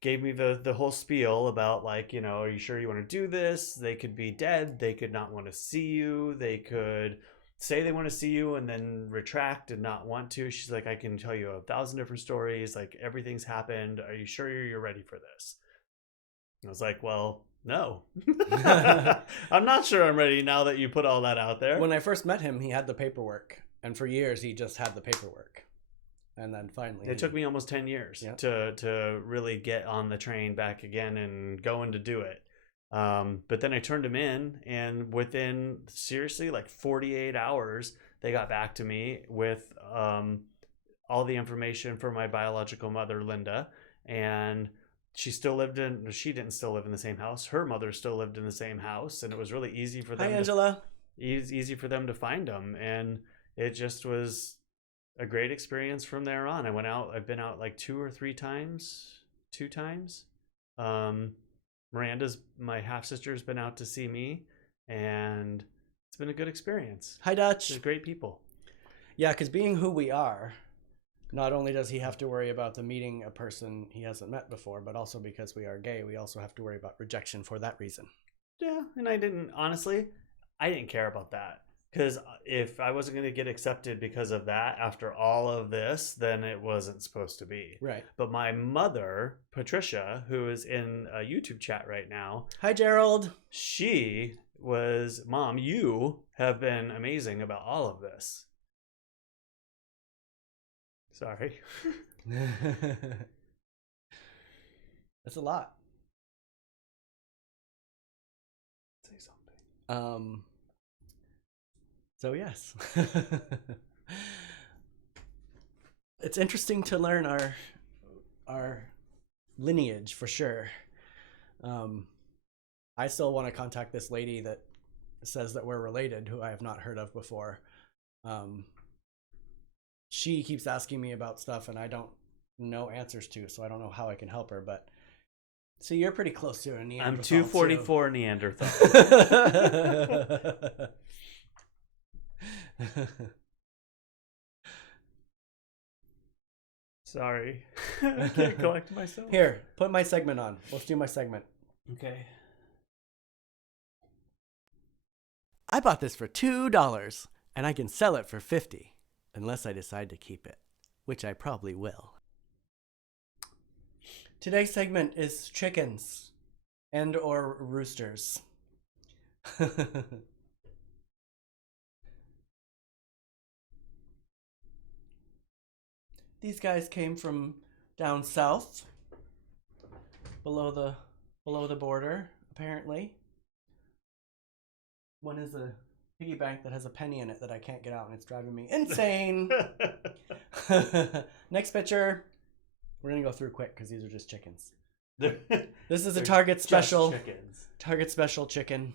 gave me the whole spiel about, like, you know, are you sure you want to do this? They could be dead. They could not want to see you. They could say they want to see you and then retract and not want to. She's like, I can tell you 1,000 different stories. Like, everything's happened. Are you sure you're ready for this? And I was like, well, no. I'm not sure I'm ready now that you put all that out there. When I first met him, he had the paperwork. And for years, he just had the paperwork. And then finally... It took me almost 10 years to really get on the train back again and going to do it. But then I turned him in, and within, seriously, like 48 hours, they got back to me with all the information for my biological mother, Linda. And she didn't still live in the same house. Her mother still lived in the same house. And it was really easy for them. Hi, Angela. Easy for them to find them. And it just was a great experience from there on. I've been out like 2 times. My half sister's been out to see me, and it's been a good experience. Hi, Dutch. They're great people. Yeah, because being who we are, not only does he have to worry about the meeting a person he hasn't met before, but also because we are gay, we also have to worry about rejection for that reason. Yeah, and I didn't care about that. Because if I wasn't going to get accepted because of that after all of this, then it wasn't supposed to be. Right. But my mother, Patricia, who is in a YouTube chat right now. Hi, Gerald. She was, Mom, you have been amazing about all of this. Sorry. That's a lot. Say something. So yes, it's interesting to learn our lineage for sure. I still want to contact this lady that says that we're related, who I have not heard of before. She keeps asking me about stuff and I don't know answers to, so I don't know how I can help her. But So you're pretty close to a Neanderthal. I'm 244 Neanderthal. Sorry. I can't collect myself. Here, put my segment on. Let's do my segment. Okay. I bought this for $2 and I can sell it for $50 unless I decide to keep it, which I probably will. Today's segment is chickens and or roosters. These guys came from down south, below the border, apparently. One is a piggy bank that has a penny in it that I can't get out, and it's driving me insane. Next picture. We're gonna go through quick because these are just chickens. This is a Target special. Chickens. Target special chicken.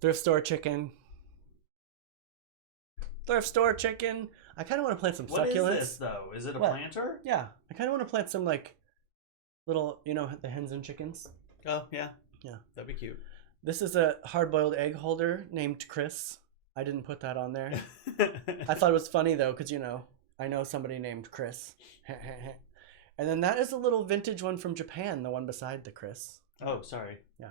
Thrift store chicken. Thrift store chicken. I kind of want to plant some succulents. What is this, though? Is it a planter? Yeah. I kind of want to plant some, like, little, the hens and chickens. Oh, yeah. Yeah. That'd be cute. This is a hard-boiled egg holder named Chris. I didn't put that on there. I thought it was funny, though, because, I know somebody named Chris. And then that is a little vintage one from Japan, the one beside the Chris. Oh, sorry. Yeah.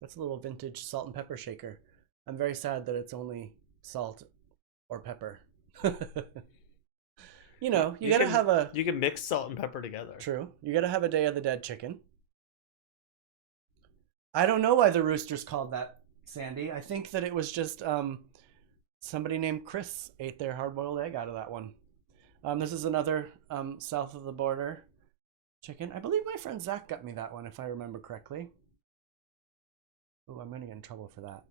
That's a little vintage salt and pepper shaker. I'm very sad that it's only salt or pepper. You gotta have a... You can mix salt and pepper together. True. You gotta have a Day of the Dead chicken. I don't know why the rooster's called that, Sandy. I think that it was just somebody named Chris ate their hard-boiled egg out of that one. This is another south of the border chicken. I believe my friend Zach got me that one, if I remember correctly. Oh, I'm gonna get in trouble for that.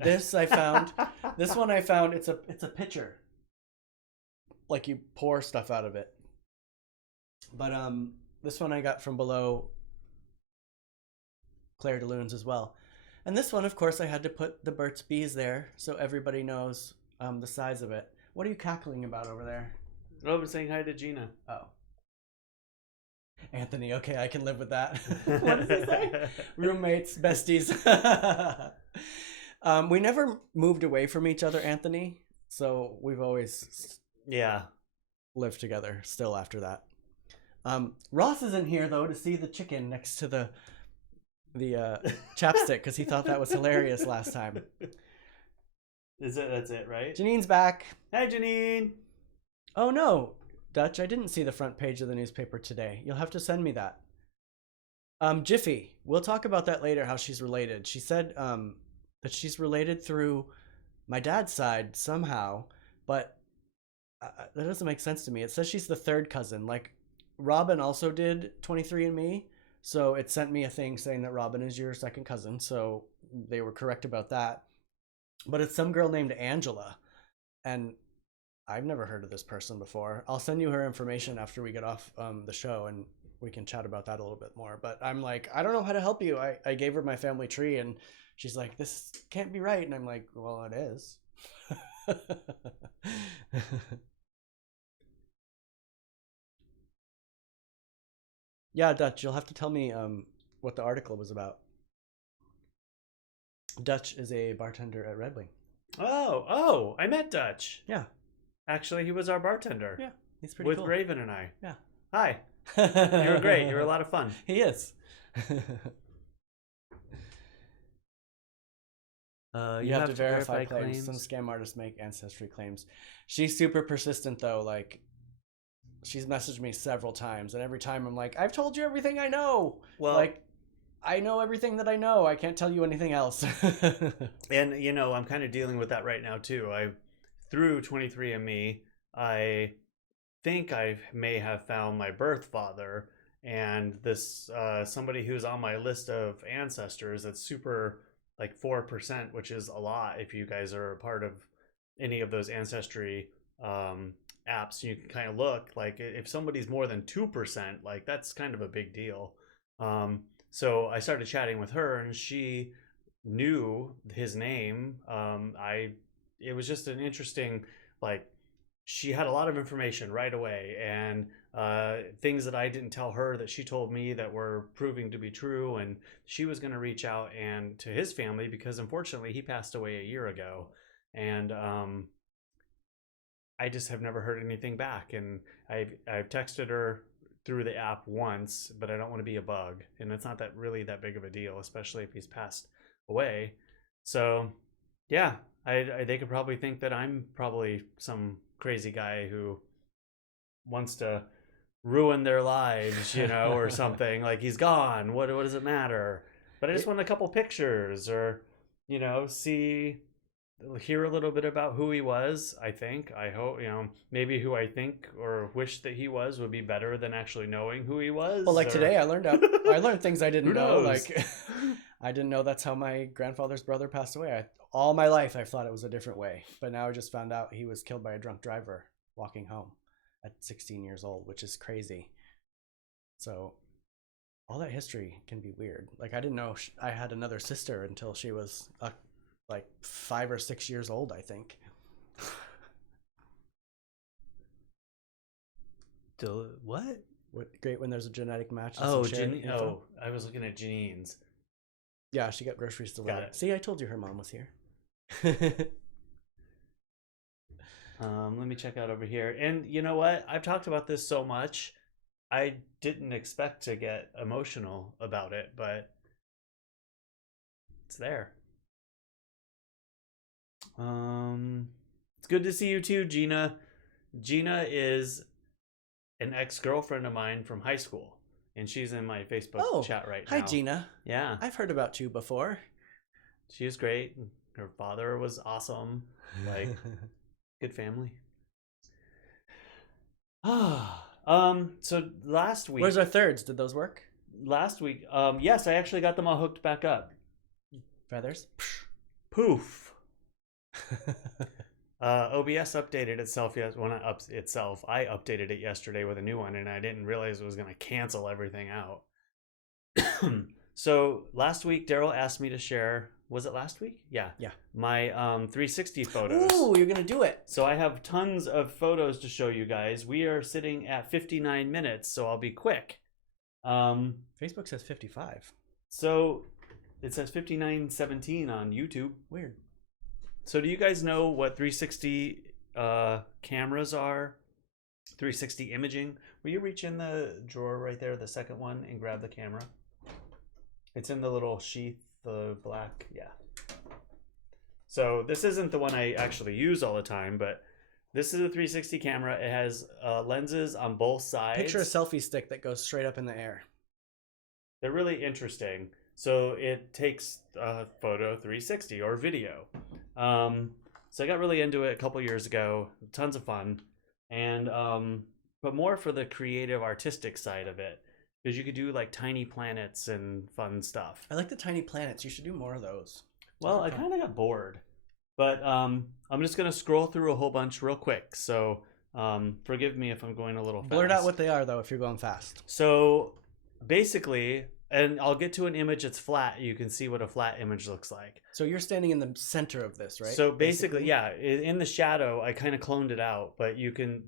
This I found. This one I found. It's a pitcher. Like you pour stuff out of it. But this one I got from below Claire de Lune's as well. And this one, of course, I had to put the Burt's Bees there so everybody knows the size of it. What are you cackling about over there? Oh, I'm saying hi to Gina. Oh. Anthony, okay, I can live with that. What does he say? Roommates, besties. We never moved away from each other, Anthony. So we've always lived together still after that. Ross isn't here, though, to see the chicken next to the chapstick because he thought that was hilarious last time. That's it, right? Janine's back. Hi, Janine. Oh, no. Dutch, I didn't see the front page of the newspaper today. You'll have to send me that. Jiffy, we'll talk about that later, how she's related. She said that she's related through my dad's side somehow, but that doesn't make sense to me. It says she's the third cousin. Like, Robin also did 23andMe, so it sent me a thing saying that Robin is your second cousin, so they were correct about that. But it's some girl named Angela, and I've never heard of this person before. I'll send you her information after we get off the show, and we can chat about that a little bit more. But I'm like, I don't know how to help you. I gave her my family tree, and she's like, this can't be right. And I'm like, well, it is. Yeah, Dutch, you'll have to tell me what the article was about. Dutch is a bartender at Red Wing. Oh, I met Dutch. Yeah. Actually, he was our bartender. Yeah, he's pretty cool. With Raven and I. Yeah. Hi. You were great. You were a lot of fun. He is. You have to verify claims. Some scam artists make ancestry claims. She's super persistent, though. Like, she's messaged me several times, and every time I'm like, I've told you everything I know. Well, like, I know everything that I know. I can't tell you anything else. And, I'm kind of dealing with that right now, too. Through 23andMe, I think I may have found my birth father, and this somebody who's on my list of ancestors that's super, like 4%, which is a lot if you guys are a part of any of those ancestry apps. You can kind of look, like, if somebody's more than 2%, like, that's kind of a big deal. So I started chatting with her, and she knew his name. It was just an interesting, like, she had a lot of information right away, and things that I didn't tell her that she told me that were proving to be true. And she was going to reach out and to his family because unfortunately he passed away a year ago, and I just have never heard anything back. And I've texted her through the app once, but I don't want to be a bug, and it's not that really that big of a deal, especially if he's passed away. So yeah, they could probably think that I'm probably some crazy guy who wants to ruin their lives, or something. Like, he's gone. What does it matter? But I just want a couple pictures, or hear a little bit about who he was. I hope, maybe who I think or wish that he was would be better than actually knowing who he was. Well, like today, I learned things I didn't Who know. knows? Like, I didn't know that's how my grandfather's brother passed away. All my life, I thought it was a different way, but now I just found out he was killed by a drunk driver walking home at 16 years old, which is crazy. So, all that history can be weird. Like, I didn't know I had another sister until she was like 5 or 6 years old, I think. What? Great when there's a genetic match. Oh, I was looking at Janine's. Yeah, she got groceries delivered. See, I told you her mom was here. Let me check out over here. And you know what? I've talked about this so much. I didn't expect to get emotional about it, but it's there. It's good to see you too, Gina. Gina is an ex-girlfriend of mine from high school, and she's in my Facebook chat right now. Hi, Gina. Yeah. I've heard about you before. She was great. Her father was awesome. Like, good family. So last week. Where's our thirds? Did those work? Last week, yes, I actually got them all hooked back up. Feathers? Poof. OBS updated itself. I updated it yesterday with a new one, and I didn't realize it was going to cancel everything out. So last week, Derrol asked me to share. Was it last week? Yeah. My 360 photos. Ooh, you're gonna do it. So I have tons of photos to show you guys. We are sitting at 59 minutes, so I'll be quick. Facebook says 55. So it says 59:17 on YouTube. Weird. So do you guys know what 360 cameras are? 360 imaging? Will you reach in the drawer right there, the second one, and grab the camera? It's in the little sheath, the black. Yeah. So this isn't the one I actually use all the time, but this is a 360 camera. It has lenses on both sides. Picture a selfie stick that goes straight up in the air. They're really interesting. So it takes photo 360 or video. So I got really into it a couple years ago. Tons of fun. And but more for the creative artistic side of it, because you could do like tiny planets and fun stuff. I like the tiny planets. You should do more of those. Well, I kind of got bored, but I'm just gonna scroll through a whole bunch real quick. So forgive me if I'm going a little fast. Blurt out what they are though if you're going fast. So basically, and I'll get to an image that's flat. You can see what a flat image looks like. So you're standing in the center of this, right? So basically, yeah, in the shadow, I kind of cloned it out, but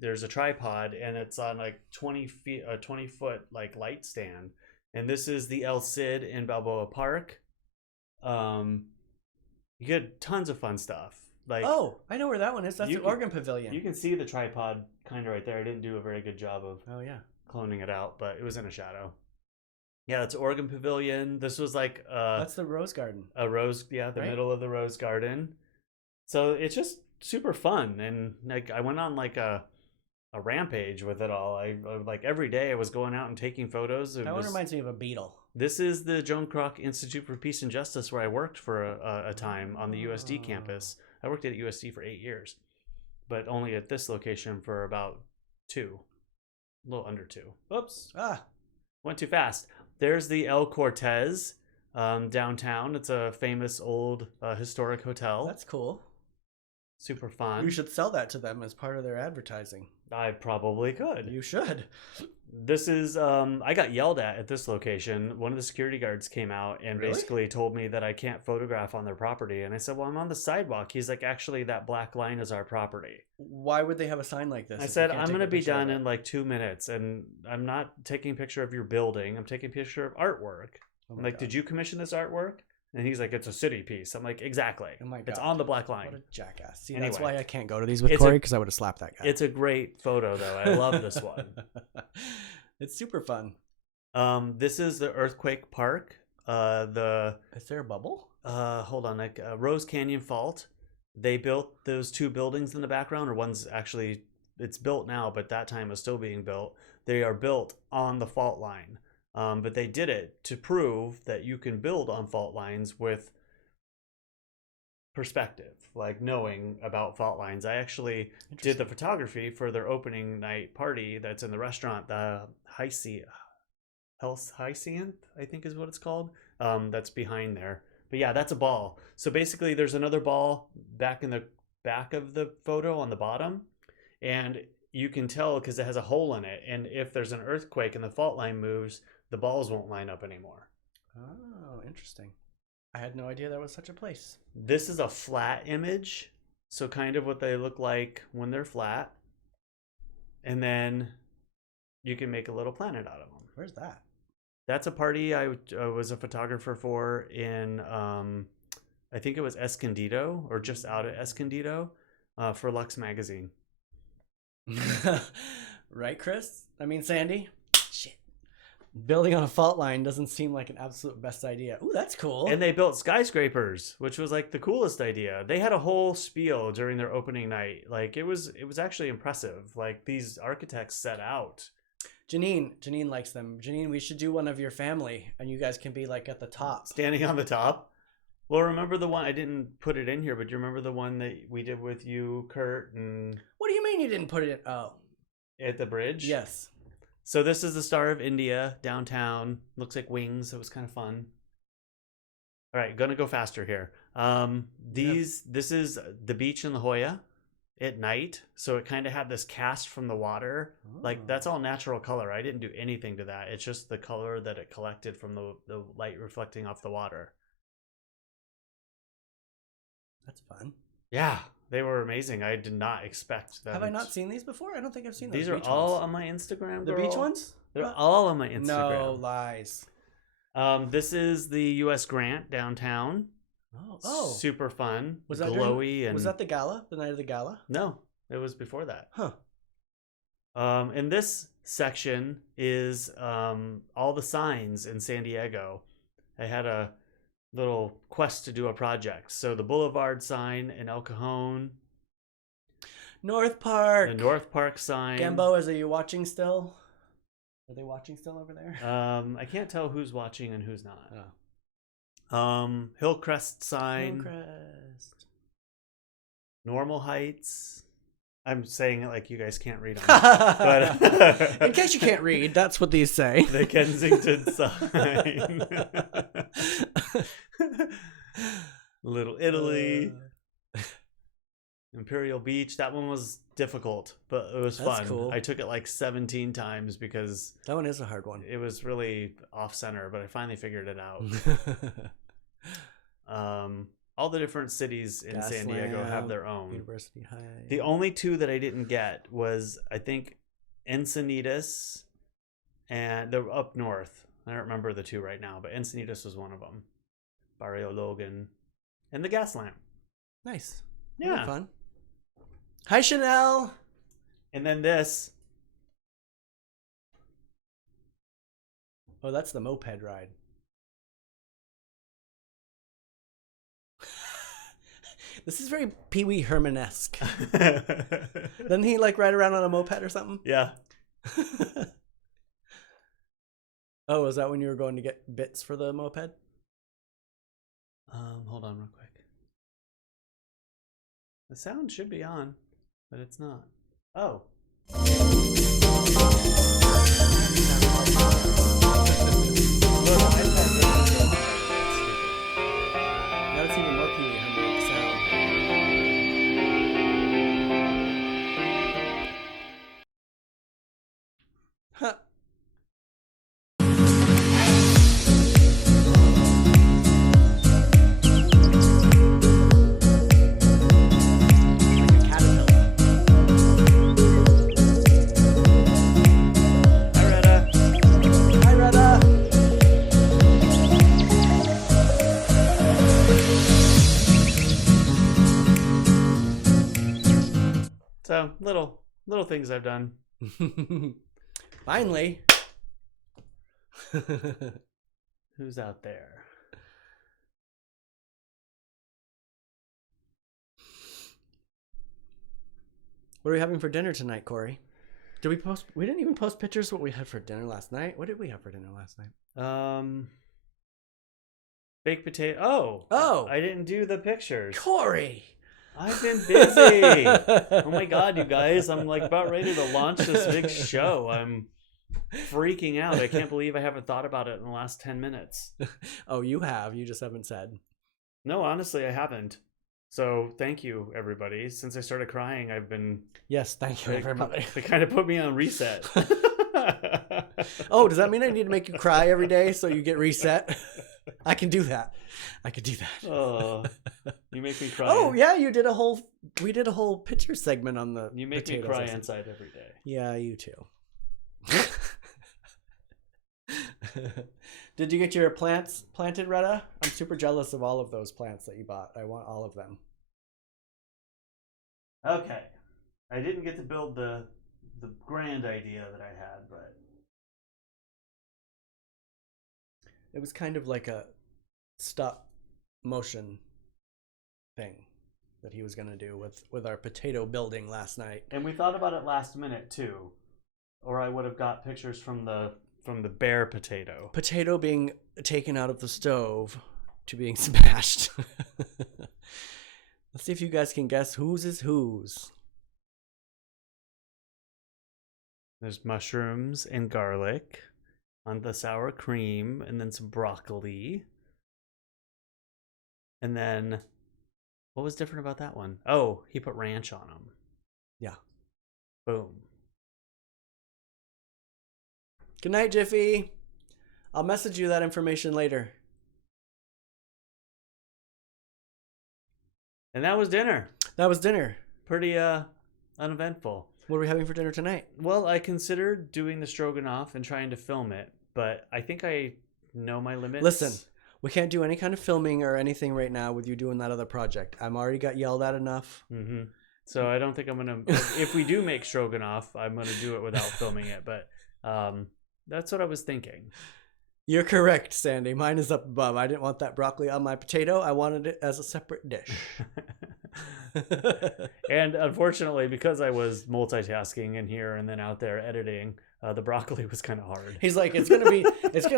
there's a tripod, and it's on like 20 foot like light stand. And this is the El Cid in Balboa Park. You get tons of fun stuff. Like, oh, I know where that one is. That's the Oregon Pavilion. You can see the tripod kind of right there. I didn't do a very good job of cloning it out, but it was in a shadow. Yeah, it's Oregon Pavilion. This was like that's the Rose Garden. The middle of the Rose Garden. So it's just super fun, and like I went on like a rampage with it all. I like every day I was going out and taking photos. That one reminds me of a beetle. This is the Joan Kroc Institute for Peace and Justice, where I worked for a time on the USD campus. I worked at USD for 8 years, but only at this location for about 2, a little under 2. Oops. Went too fast. There's the El Cortez downtown. It's a famous old historic hotel. That's cool. Super fun. You should sell that to them as part of their advertising. I probably could. You should. This is I got yelled at this location. One of the security guards came out and Really? basically told me that I can't photograph on their property. And I said, well, I'm on the sidewalk. He's like, actually, that black line is our property. Why would they have a sign like this? I if you said, can't I'm take going to a be picture of done it? in like 2 minutes. And I'm not taking a picture of your building. I'm taking a picture of artwork. Oh I'm my like, God. did you commission this artwork? And he's like, it's a city piece. I'm like, exactly. Oh my It's God. on the black What line. a jackass. See, Anyway. that's why I can't go to these with It's Cory, a- because I would have slapped that guy. It's a great photo, though. I love this one. It's super fun. This is the Earthquake Park. Is there a bubble? Hold on, like Rose Canyon Fault. They built those 2 buildings in the background, or one's actually, it's built now, but that time was still being built. They are built on the fault line. But they did it to prove that you can build on fault lines with perspective, like knowing about fault lines. I actually did the photography for their opening night party that's in the restaurant, the Hyacinth, I think is what it's called. That's behind there. But yeah, that's a ball. So basically there's another ball back in the back of the photo on the bottom, and you can tell because it has a hole in it, and if there's an earthquake and the fault line moves, the balls won't line up anymore. Oh, interesting. I had no idea there was such a place. This is a flat image, so kind of what they look like when they're flat, and then you can make a little planet out of them. Where's that? That's a party I was a photographer for in, I think it was Escondido, or just out of Escondido, for Lux Magazine. Right, Chris? I mean, Sandy? Shit. Building on a fault line doesn't seem like an absolute best idea. Ooh, that's cool. And they built skyscrapers, which was like the coolest idea. They had a whole spiel during their opening night. Like it was actually impressive. Like these architects set out. Janine likes them. Janine, we should do one of your family, and you guys can be like at the top. Standing on the top. Well, remember the one, I didn't put it in here, but do you remember the one that we did with you, Kurt, and What do you mean you didn't put it in? Oh, at the bridge? yes. So this is the Star of India downtown. Looks like wings. It was kind of fun. All right, gonna go faster here. This is the beach in La Jolla at night. So it kind of had this cast from the water. Like that's all natural color. I didn't do anything to that. It's just the color that it collected from the light reflecting off the water. That's fun. Yeah, they were amazing. I did not expect them. Have I not seen these before? I don't think I've seen These those are beach all ones. on my Instagram. The girl. beach ones? They're What? all on my Instagram. No lies. This is the U.S. Grant downtown. Oh. Super fun. Was that glowy and was that the gala? The night of the gala? No, it was before that. Huh. And this section is all the signs in San Diego. I had a little quest to do a project. So the Boulevard sign in El Cajon, North Park. the North Park sign. Gambo, are you watching still? Are they watching still over there? I can't tell who's watching and who's not. Oh. Hillcrest sign. Hillcrest. Normal Heights. I'm saying it like you guys can't read them. But in case you can't read, that's what these say. The Kensington sign. Little Italy. Imperial Beach. That one was difficult, but it was That's fun. cool. I took it like 17 times because That one is a hard one. it was really off center, but I finally figured it out. All the different cities in San Diego have their own. University High. The only 2 that I didn't get was, I think, Encinitas, and they're up north. I don't remember the 2 right now, but Encinitas was one of them. Barrio Logan, and the gas lamp. Nice. Yeah. Fun. Hi, Chanel. And then this. Oh, that's the moped ride. This is very Pee Wee Herman-esque. Doesn't he like ride around on a moped or something? Yeah. Oh, was that when you were going to get bits for the moped? Hold on real quick. The sound should be on, but it's not. Oh. Huh. Like a caterpillar. Hi, Retta. Hi, Retta. So little things I've done. Finally. Who's out there? What are we having for dinner tonight, Cory? Did we post? We didn't even post pictures of what we had for dinner last night. What did we have for dinner last night? Baked potato. Oh, I didn't do the pictures. Cory. I've been busy. Oh my god, you guys! I'm like about ready to launch this big show. I'm freaking out. I can't believe I haven't thought about it in the last 10 minutes. Oh, you have. You just haven't said. No, honestly, I haven't. So thank you, everybody. Since I started crying, I've been. Yes, thank you, everybody. They kind of put me on reset. Oh, does that mean I need to make you cry every day so you get reset? I can do that. I could do that. Oh, you make me cry. Oh yeah, we did a whole picture segment on the. You make me cry inside every day. Yeah, you too. Did you get your plants planted, Retta? I'm super jealous of all of those plants that you bought. I want all of them. Okay. I didn't get to build the grand idea that I had, but it was kind of like a stop motion thing that he was going to do with our potato building last night. And we thought about it last minute too. Or I would have got pictures from the bare potato. Potato being taken out of the stove to being smashed. Let's see if you guys can guess whose is whose. There's mushrooms and garlic on the sour cream, and then some broccoli. And then, what was different about that one? Oh, he put ranch on them. Yeah. Boom. Good night, Jiffy. I'll message you that information later. And that was dinner. That was dinner. Pretty uneventful. What are we having for dinner tonight? Well, I considered doing the stroganoff and trying to film it, but I think I know my limits. Listen, we can't do any kind of filming or anything right now with you doing that other project. I'm already got yelled at enough. Mm-hmm. So I don't think I'm gonna. If we do make stroganoff, I'm gonna do it without filming it. But that's what I was thinking. You're correct, Sandy. Mine is up above. I didn't want that broccoli on my potato. I wanted it as a separate dish. And unfortunately, because I was multitasking in here and then out there editing, the broccoli was kind of hard. He's like, it's gonna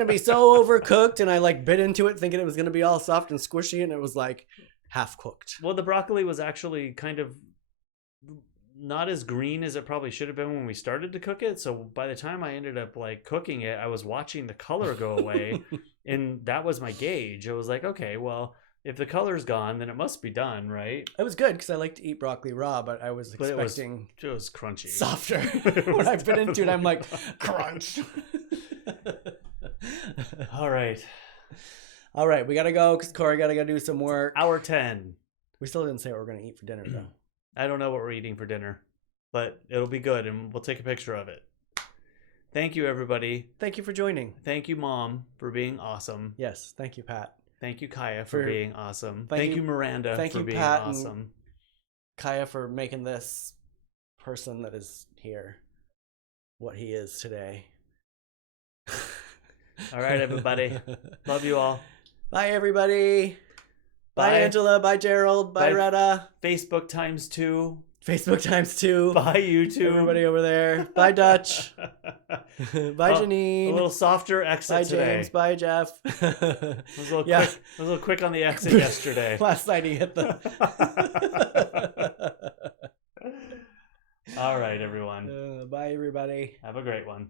be so overcooked, and I like bit into it thinking it was gonna be all soft and squishy, and it was like half cooked. Well, the broccoli was actually kind of not as green as it probably should have been when we started to cook it. So by the time I ended up like cooking it, I was watching the color go away, and that was my gauge. I was like, okay, well, if the color's gone, then it must be done, right? It was good because I like to eat broccoli raw, but I was expecting it was crunchy, softer. When I bit into it, I'm like, crunch. All right. We gotta go because Cory gotta go do some work. Hour 10. We still didn't say what we're gonna eat for dinner though. I don't know what we're eating for dinner, but it'll be good, and we'll take a picture of it. Thank you, everybody. Thank you for joining. Thank you, Mom, for being awesome. Yes, thank you, Pat. Thank you, Kaya, for being awesome. Thank you, Miranda, for being Pat, awesome. And Kaya, for making this person that is here what he is today. All right, everybody. Love you all. Bye, everybody. Bye, Bye. Angela. Bye, Derrol. Bye, Bye. Retta. Facebook times 2. Facebook times 2. Bye, YouTube. Everybody over there. Bye, Dutch. Bye, Janine. A little softer exit Bye, today. James. Bye, Jeff. I was a little quick on the exit yesterday. Last night he hit the... All right, everyone. Bye, everybody. Have a great one.